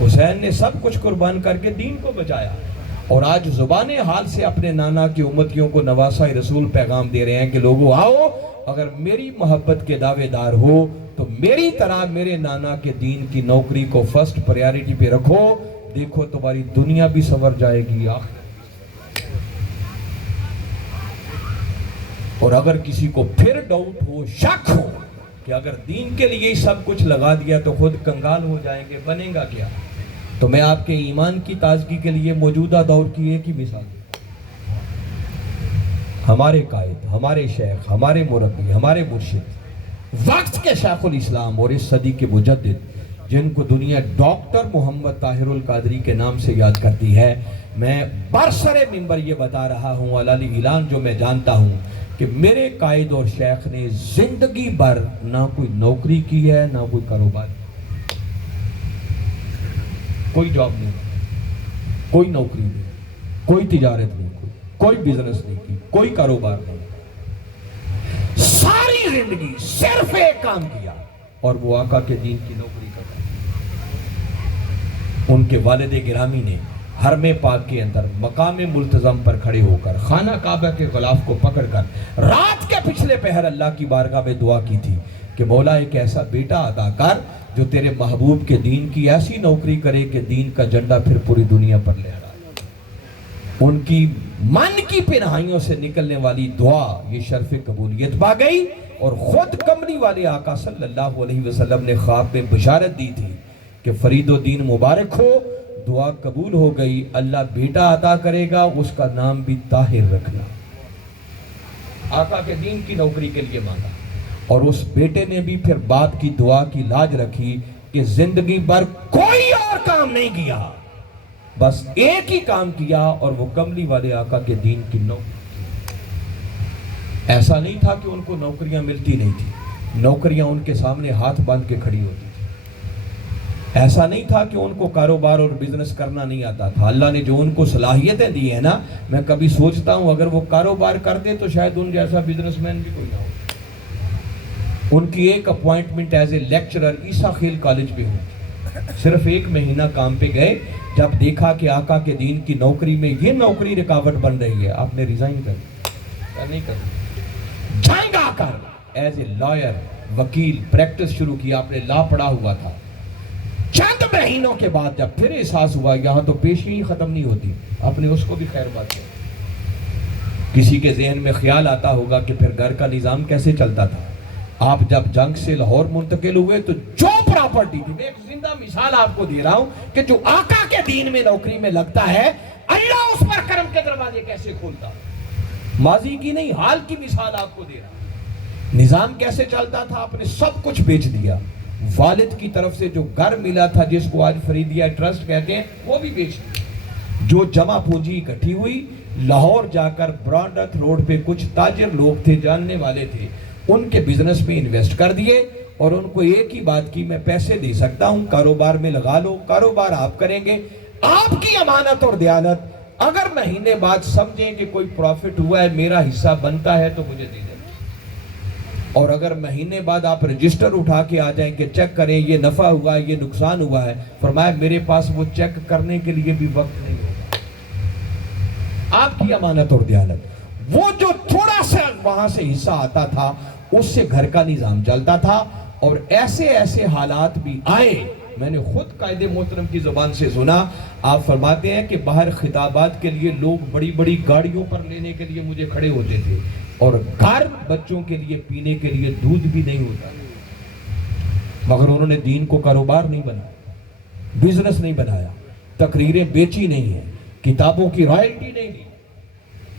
حسین نے سب کچھ قربان کر کے دین کو بچایا، اور آج زبان حال سے اپنے نانا کی امتیوں کو نواسہ رسول پیغام دے رہے ہیں کہ لوگوں آؤ، اگر میری محبت کے دعوے دار ہو تو میری طرح میرے نانا کے دین کی نوکری کو فرسٹ پریارٹی پہ رکھو، دیکھو تمہاری دنیا بھی سنور جائے گی آخر۔ اور اگر کسی کو پھر ڈاؤٹ ہو، شک ہو کہ اگر دین کے لیے سب کچھ لگا دیا تو خود کنگال ہو جائیں گے، بنے گا کیا، تو میں آپ کے ایمان کی تازگی کے لیے موجودہ دور کی ایک ہی مثال، ہمارے قائد، ہمارے شیخ، ہمارے مربی، ہمارے مرشد، وقت کے شیخ الاسلام اور اس صدی کے مجدد، جن کو دنیا ڈاکٹر محمد طاہر القادری کے نام سے یاد کرتی ہے، میں برسر منبر یہ بتا رہا ہوں، علانی اعلان جو میں جانتا ہوں، کہ میرے قائد اور شیخ نے زندگی بھر نہ کوئی نوکری کی ہے، نہ کوئی کاروبار، کوئی جاب نہیں، کوئی نوکری نہیں، کوئی تجارت نہیں، کوئی بزنس نہیں کی، کوئی کاروبار نہیں، ساری زندگی صرف ایک کام کیا، اور وہ آقا کے دین کی نوکری کرتا۔ ان کے والد گرامی نے حرم پاک کے اندر مقام ملتزم پر کھڑے ہو کر خانہ کعبہ کے غلاف کو پکڑ کر رات کے پچھلے پہر اللہ کی بارگاہ میں دعا کی تھی کہ مولا ایک ایسا بیٹا عطا کر جو تیرے محبوب کے دین کی ایسی نوکری کرے کہ دین کا جھنڈا پھر پوری دنیا پر لہرائے۔ ان کی من کی پنہائیوں سے نکلنے والی دعا یہ شرف قبولیت پا گئی، اور خود کملی والے آقا صلی اللہ علیہ وسلم نے خواب میں بشارت دی تھی کہ فرید الدین مبارک ہو، دعا قبول ہو گئی، اللہ بیٹا عطا کرے گا، اس کا نام بھی طاہر رکھنا۔ آقا کے دین کی نوکری کے لیے مانگا، اور اس بیٹے نے بھی پھر باپ کی دعا کی لاج رکھی کہ زندگی بھر کوئی اور کام نہیں کیا، بس ایک ہی کام کیا، اور وہ کملی والے آقا کے دین کی نوکری۔ ایسا نہیں تھا کہ ان کو نوکریاں ملتی نہیں تھی، نوکریاں ان کے سامنے ہاتھ باندھ کے کھڑی ہوتی تھی۔ ایسا نہیں تھا کہ ان کو کاروبار اور بزنس کرنا نہیں آتا تھا، اللہ نے جو ان کو صلاحیتیں دی ہیں نا، میں کبھی سوچتا ہوں اگر وہ کاروبار کرتے تو شاید ان جیسا بزنس مین بھی کوئی نہ ہو۔ ان کی ایک appointment as a lecturer Isa Khel college پہ ہوئی، صرف 1 مہینہ کام پہ گئے، جب دیکھا کہ آقا کے دین کی نوکری میں یہ نوکری رکاوٹ بن رہی ہے، آپ نے ریزائن کر دیا، نہیں کر دیا، جنگ آ کر ایز اے لائر، وکیل پریکٹس شروع کیا، آپ نے لا پڑھا ہوا تھا۔ چند مہینوں کے بعد جب پھر احساس ہوا یہاں تو پیشی ہی ختم نہیں ہوتی، آپ نے اس کو بھی خیر بات کیا۔ کسی کے ذہن میں خیال آتا ہوگا کہ پھر گھر کا نظام کیسے چلتا تھا۔ آپ جب جنگ سے لاہور منتقل ہوئے تو جو پراپرٹی تھی، میں ایک زندہ مثال آپ کو دے رہا ہوں کہ جو آقا کے دین میں نوکری میں لگتا ہے، اللہ اس پر کرم کے دروازے کیسے کھولتا، ماضی کی نہیں حال کی مثال آپ کو دے رہا ہوں۔ نظام کیسے چلتا تھا، آپ نے سب کچھ بیچ دیا، والد کی طرف سے جو گھر ملا تھا جس کو آج فریدیہ ٹرسٹ کہتے ہیں وہ بھی بیچ دیا۔ جو جمع پونجی اکٹھی ہوئی، لاہور جا کر برانڈت روڈ پہ کچھ تاجر لوگ تھے، جاننے والے تھے، ان کے بزنس میں انویسٹ کر دیے، اور ان کو ایک ہی بات کی، میں پیسے دے سکتا ہوں، کاروبار میں لگا لو، کاروبار آپ کریں گے، آپ کی امانت اور دیانت، اگر مہینے بعد سمجھیں کہ کوئی پروفٹ ہوا ہے، میرا حصہ بنتا ہے تو مجھے دے دیں، اور اگر مہینے بعد آپ رجسٹر اٹھا کے آ جائیں کہ چیک کریں یہ نفع ہوا ہے، یہ نقصان ہوا ہے، فرمایا میرے پاس وہ چیک کرنے کے لیے بھی وقت نہیں ہوگا۔ آپ کی امانت اور دیانت، وہ جو تھوڑا سا وہاں سے حصہ آتا تھا اس سے گھر کا نظام چلتا تھا، اور ایسے ایسے حالات بھی آئے، میں نے خود قائد محترم کی زبان سے سنا، آپ فرماتے ہیں کہ باہر خطابات کے لیے لوگ بڑی بڑی گاڑیوں پر لینے کے لیے مجھے کھڑے ہوتے تھے، اور گھر بچوں کے لیے پینے کے لیے دودھ بھی نہیں ہوتا، مگر انہوں نے دین کو کاروبار نہیں بنایا، بزنس نہیں بنایا، تقریریں بیچی نہیں ہیں، کتابوں کی رائلٹی نہیں لی،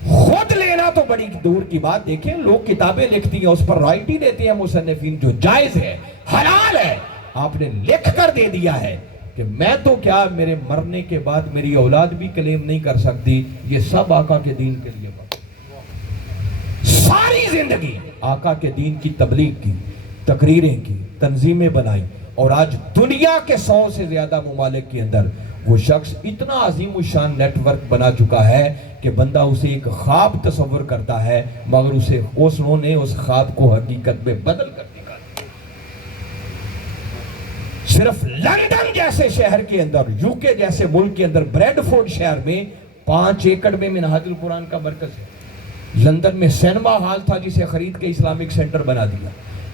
خود لینا تو بڑی دور کی بات، دیکھیں لوگ کتابیں لکھتی ہیں اس پر رائلٹی دیتے ہیں مصنفین، جو جائز ہے، حلال ہے، آپ نے لکھ کر دے دیا ہے کہ میں تو کیا، میرے مرنے کے بعد میری اولاد بھی کلیم نہیں کر سکتی، یہ سب آقا کے دین کے لیے بات۔ ساری زندگی آقا کے دین کی تبلیغ کی، تقریریں کی، تنظیمیں بنائی، اور آج دنیا کے 100 سے زیادہ ممالک کے اندر وہ شخص اتنا عظیم الشان نیٹ ورک بنا چکا ہے کہ بندہ اسے ایک خواب تصور کرتا ہے، مگر انہوں نے اس خواب کو حقیقت میں بدل کر دکھا دیا۔ صرف لندن جیسے شہر کے اندر، یو کے جیسے ملک کے اندر، بریڈ فورڈ شہر میں 5 ایکڑ میں منہاج القرآن کا مرکز ہے۔ لندن میں سینما ہال تھا جسے خرید کے اسلامک سینٹر بنا دیا۔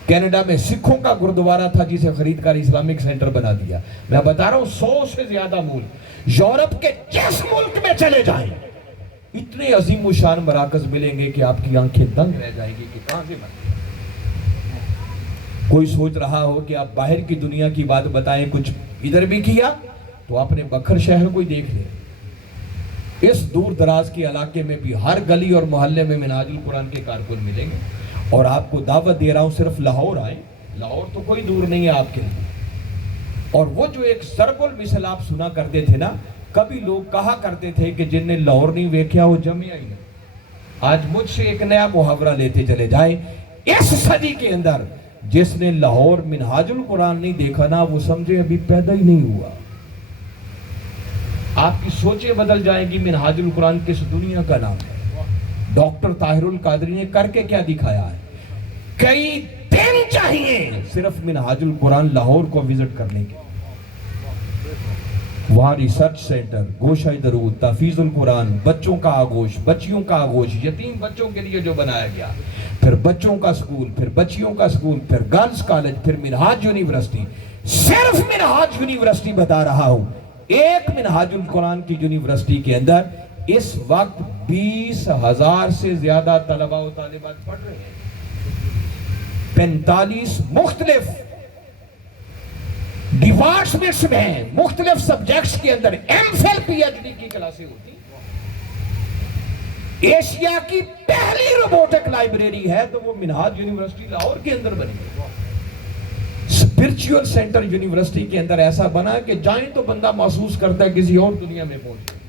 کینیڈا میں سکھوں کا گردوارہ تھا جسے خرید کر اسلامک سینٹر بنا دیا۔ میں بتا رہا ہوں 100 سے زیادہ ملک، یورپ کے جس ملک میں چلے جائیں اتنے عظیم و شان مراکز ملیں گے کہ آپ کی آنکھیں دنگ رہ جائیں گی کہ کہاں سے بنے۔ کوئی سوچ رہا ہو کہ آپ باہر کی دنیا کی بات بتائیں، کچھ ادھر بھی کیا تو اپنے بکھر شہر کو ہی دیکھ لیں۔ اس دور دراز کے علاقے میں بھی ہر گلی اور محلے میں منہاج القرآن کے کارکن ملیں گے، اور آپ کو دعوت دے رہا ہوں صرف لاہور آئیں، لاہور تو کوئی دور نہیں ہے آپ کے لیے۔ اور وہ جو ایک ضرب المثل آپ سنا کرتے تھے نا، کبھی لوگ کہا کرتے تھے کہ جن نے لاہور نہیں ویکھیا وہ جمعہ ہی نہیں۔ آج مجھ سے ایک نیا محاورہ لیتے چلے جائیں، اس صدی کے اندر جس نے لاہور منہاج القرآن نہیں دیکھا نا، وہ سمجھے ابھی پیدا ہی نہیں ہوا۔ آپ کی سوچیں بدل جائیں گی۔ منہاج القرآن کس دنیا کا نام ہے؟ ڈاکٹر طاہر القادری نے کر کے کیا دکھایا ہے؟ کئی دن چاہیے صرف منہاج القرآن لاہور کو وزٹ کرنے کے۔ وہاں ریسرچ سینٹر، گوشہ درود، تحفیظ القرآن، بچوں کا آغوش، بچیوں کا آغوش، یتیم بچوں کے لیے جو بنایا گیا، پھر بچوں کا سکول، پھر بچیوں کا سکول، پھر گرلز کالج، پھر منہاج یونیورسٹی۔ صرف منہاج یونیورسٹی بتا رہا ہوں، ایک منہاج القرآن کی یونیورسٹی کے اندر اس وقت 20,000 سے زیادہ طلباء و طالبات پڑھ رہے ہیں۔ 45 مختلف ڈپارٹمنٹس میں، مختلف سبجیکٹس کے اندر M Phil P H D کی کلاسیں ہوتی۔ ایشیا کی پہلی روبوٹک لائبریری ہے تو وہ منہاج یونیورسٹی لاہور کے اندر بنی ہے۔ اسپرچول سینٹر یونیورسٹی کے اندر ایسا بنا کہ جائیں تو بندہ محسوس کرتا ہے کسی اور دنیا میں پہنچ گیا۔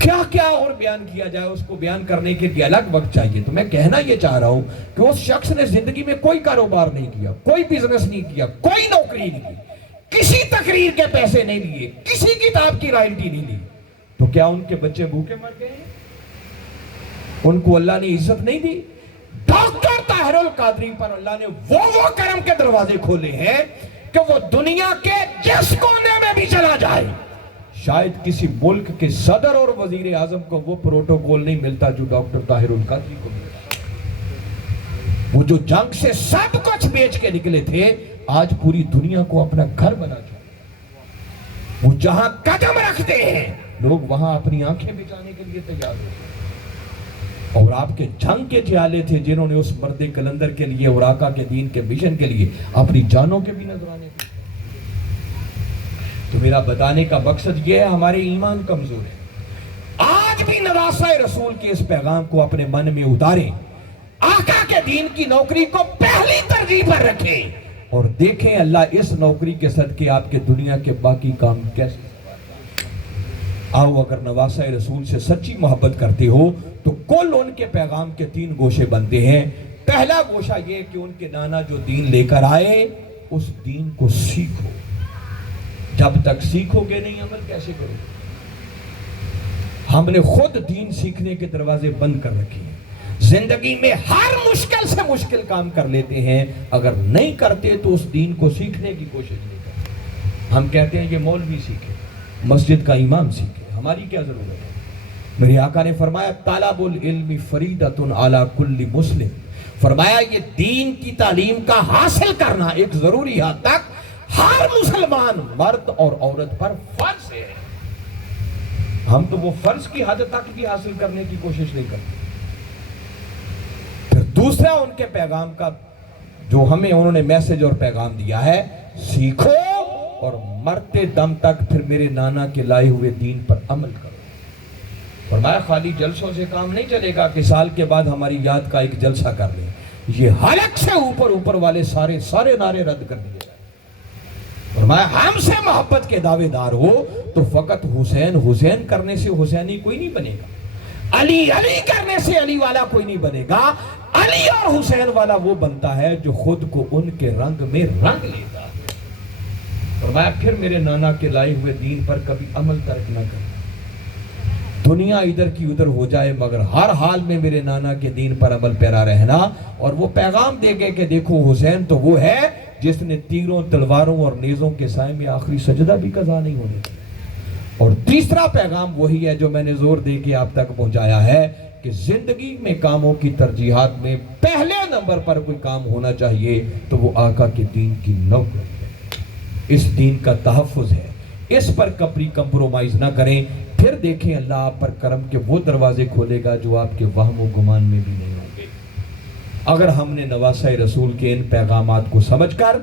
کیا کیا اور بیان کیا جائے، اس کو بیان کرنے کے لیے الگ وقت چاہیے۔ تو میں کہنا یہ چاہ رہا ہوں کہ اس شخص نے زندگی میں کوئی کاروبار نہیں کیا، کوئی بزنس نہیں کیا، کوئی نوکری نہیں کی، کسی تقریر کے پیسے نہیں لیے، کسی کتاب کی رائلٹی نہیں لی، تو کیا ان کے بچے بھوکے مر گئے ہیں؟ ان کو اللہ نے عزت نہیں دی؟ ڈاکٹر طاہر القادری پر اللہ نے وہ کرم کے دروازے کھولے ہیں کہ وہ دنیا کے جس کونے میں بھی چلا جائے، شاید کسی ملک کے صدر اور وزیر اعظم کو وہ پروٹوکول نہیں ملتا جو ڈاکٹر طاہر القادری کو ملتا۔ وہ جو جنگ سے سب کچھ بیچ کے نکلے تھے، آج پوری دنیا کو اپنا گھر بنا چکے۔ وہ جہاں قدم رکھتے ہیں لوگ وہاں اپنی آنکھیں بچانے کے لیے تیار ہوتے ہیں۔ اور آپ کے جنگ کے جیالے تھے جنہوں نے اس مرد کلندر کے لیے اور آقا کے دین کے مشن کے لیے اپنی جانوں کے بھی نذرانے دیے۔ تو میرا بتانے کا مقصد یہ ہے، ہمارے ایمان کمزور ہے۔ آج بھی نواسہ رسول کے اس پیغام کو اپنے من میں اتاریں، آقا کے دین کی نوکری کو پہلی ترجیح پر رکھیں، اور دیکھیں اللہ اس نوکری کے صدقے آپ کے دنیا کے باقی کام کیسے۔ آؤ، اگر نواسہ رسول سے سچی محبت کرتے ہو تو کل ان کے پیغام کے 3 گوشے بنتے ہیں۔ پہلا گوشہ یہ کہ ان کے نانا جو دین لے کر آئے اس دین کو سیکھو۔ جب تک سیکھو گے نہیں، عمل کیسے کرو گے؟ ہم نے خود دین سیکھنے کے دروازے بند کر رکھے ہیں۔ زندگی میں ہر مشکل سے مشکل کام کر لیتے ہیں، اگر نہیں کرتے تو اس دین کو سیکھنے کی کوشش نہیں کرتے۔ ہم کہتے ہیں یہ مولوی سیکھے، مسجد کا امام سیکھے، ہماری کیا ضرورت ہے؟ میرے آقا نے فرمایا طالب العلم فریدۃ علی کل مسلم، فرمایا یہ دین کی تعلیم کا حاصل کرنا ایک ضروری حد تک ہر مسلمان مرد اور عورت پر فرض ہے۔ ہم تو وہ فرض کی حد تک بھی حاصل کرنے کی کوشش نہیں کرتے۔ پھر دوسرا ان کے پیغام کا جو ہمیں انہوں نے میسج اور پیغام دیا ہے، سیکھو اور مرتے دم تک پھر میرے نانا کے لائے ہوئے دین پر عمل کرو۔ فرمایا خالی جلسوں سے کام نہیں چلے گا کہ سال کے بعد ہماری یاد کا ایک جلسہ کر لیں، یہ حلق سے اوپر والے سارے نعرے رد کر دیے۔ فرمایا ہم سے محبت کے دعوے دار ہو تو فقط حسین کرنے سے حسینی کوئی نہیں بنے گا، علی کرنے سے علی والا کوئی نہیں بنے گا۔ علی اور حسین والا وہ بنتا ہے جو خود کو ان کے رنگ میں رنگ لیتا ہے۔ فرمایا پھر میرے نانا کے لائے ہوئے دین پر کبھی عمل ترک نہ کرنا۔ دنیا ادھر کی ادھر ہو جائے مگر ہر حال میں میرے نانا کے دین پر عمل پیرا رہنا، اور وہ پیغام دے گئے کہ دیکھو حسین تو وہ ہے جس نے تیروں تلواروں اور نیزوں کے سائے میں آخری سجدہ بھی قضا نہیں ہونے دیا۔ اور تیسرا پیغام وہی ہے جو میں نے زور دے کے آپ تک پہنچایا ہے کہ زندگی میں کاموں کی ترجیحات میں پہلے نمبر پر کوئی کام ہونا چاہیے تو وہ آقا کے دین کی نوکری ہے، اس دین کا تحفظ ہے، اس پر کبھی کمپرومائز نہ کریں، پھر دیکھیں اللہ آپ پر کرم کے وہ دروازے کھولے گا جو آپ کے وہم و گمان میں بھی نہیں ہوں گے۔ اگر ہم نے نواسۂ رسول کے ان پیغامات کو سمجھ کر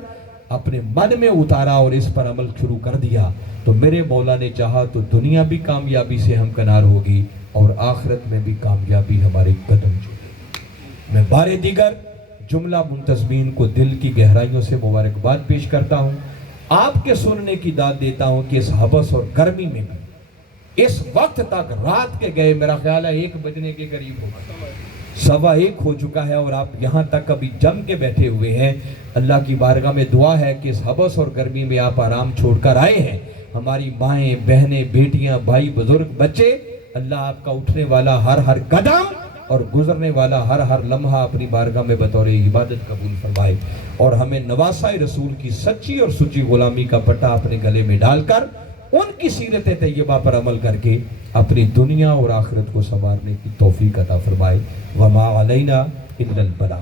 اپنے من میں اتارا اور اس پر عمل شروع کر دیا تو میرے مولا نے چاہا تو دنیا بھی کامیابی سے ہمکنار ہوگی اور آخرت میں بھی کامیابی ہمارے قدم چومے۔ میں بار دیگر جملہ منتظمین کو دل کی گہرائیوں سے مبارکباد پیش کرتا ہوں، آپ کے سننے کی داد دیتا ہوں کہ اس حبس اور گرمی میں بھی اس وقت تک رات کے گئے میرا خیال ہے 1 بجنے کے قریب ہوگا، 1:15 ہو چکا ہے اور آپ یہاں تک ابھی جم کے بیٹھے ہوئے ہیں۔ اللہ کی بارگاہ میں دعا ہے کہ اس حبس اور گرمی میں آپ آرام چھوڑ کر آئے ہیں، ہماری مائیں بہنیں بیٹیاں بھائی بزرگ بچے، اللہ آپ کا اٹھنے والا ہر قدم اور گزرنے والا ہر لمحہ اپنی بارگاہ میں بطور عبادت قبول فرمائے اور ہمیں نواسۂ رسول کی سچی اور سچی غلامی کا پٹا اپنے گلے میں ڈال کر ان کی سیرت طیبہ پر عمل کر کے اپنی دنیا اور آخرت کو سنوارنے کی توفیق عطا فرمائے۔ وما علینا الا البلاغ۔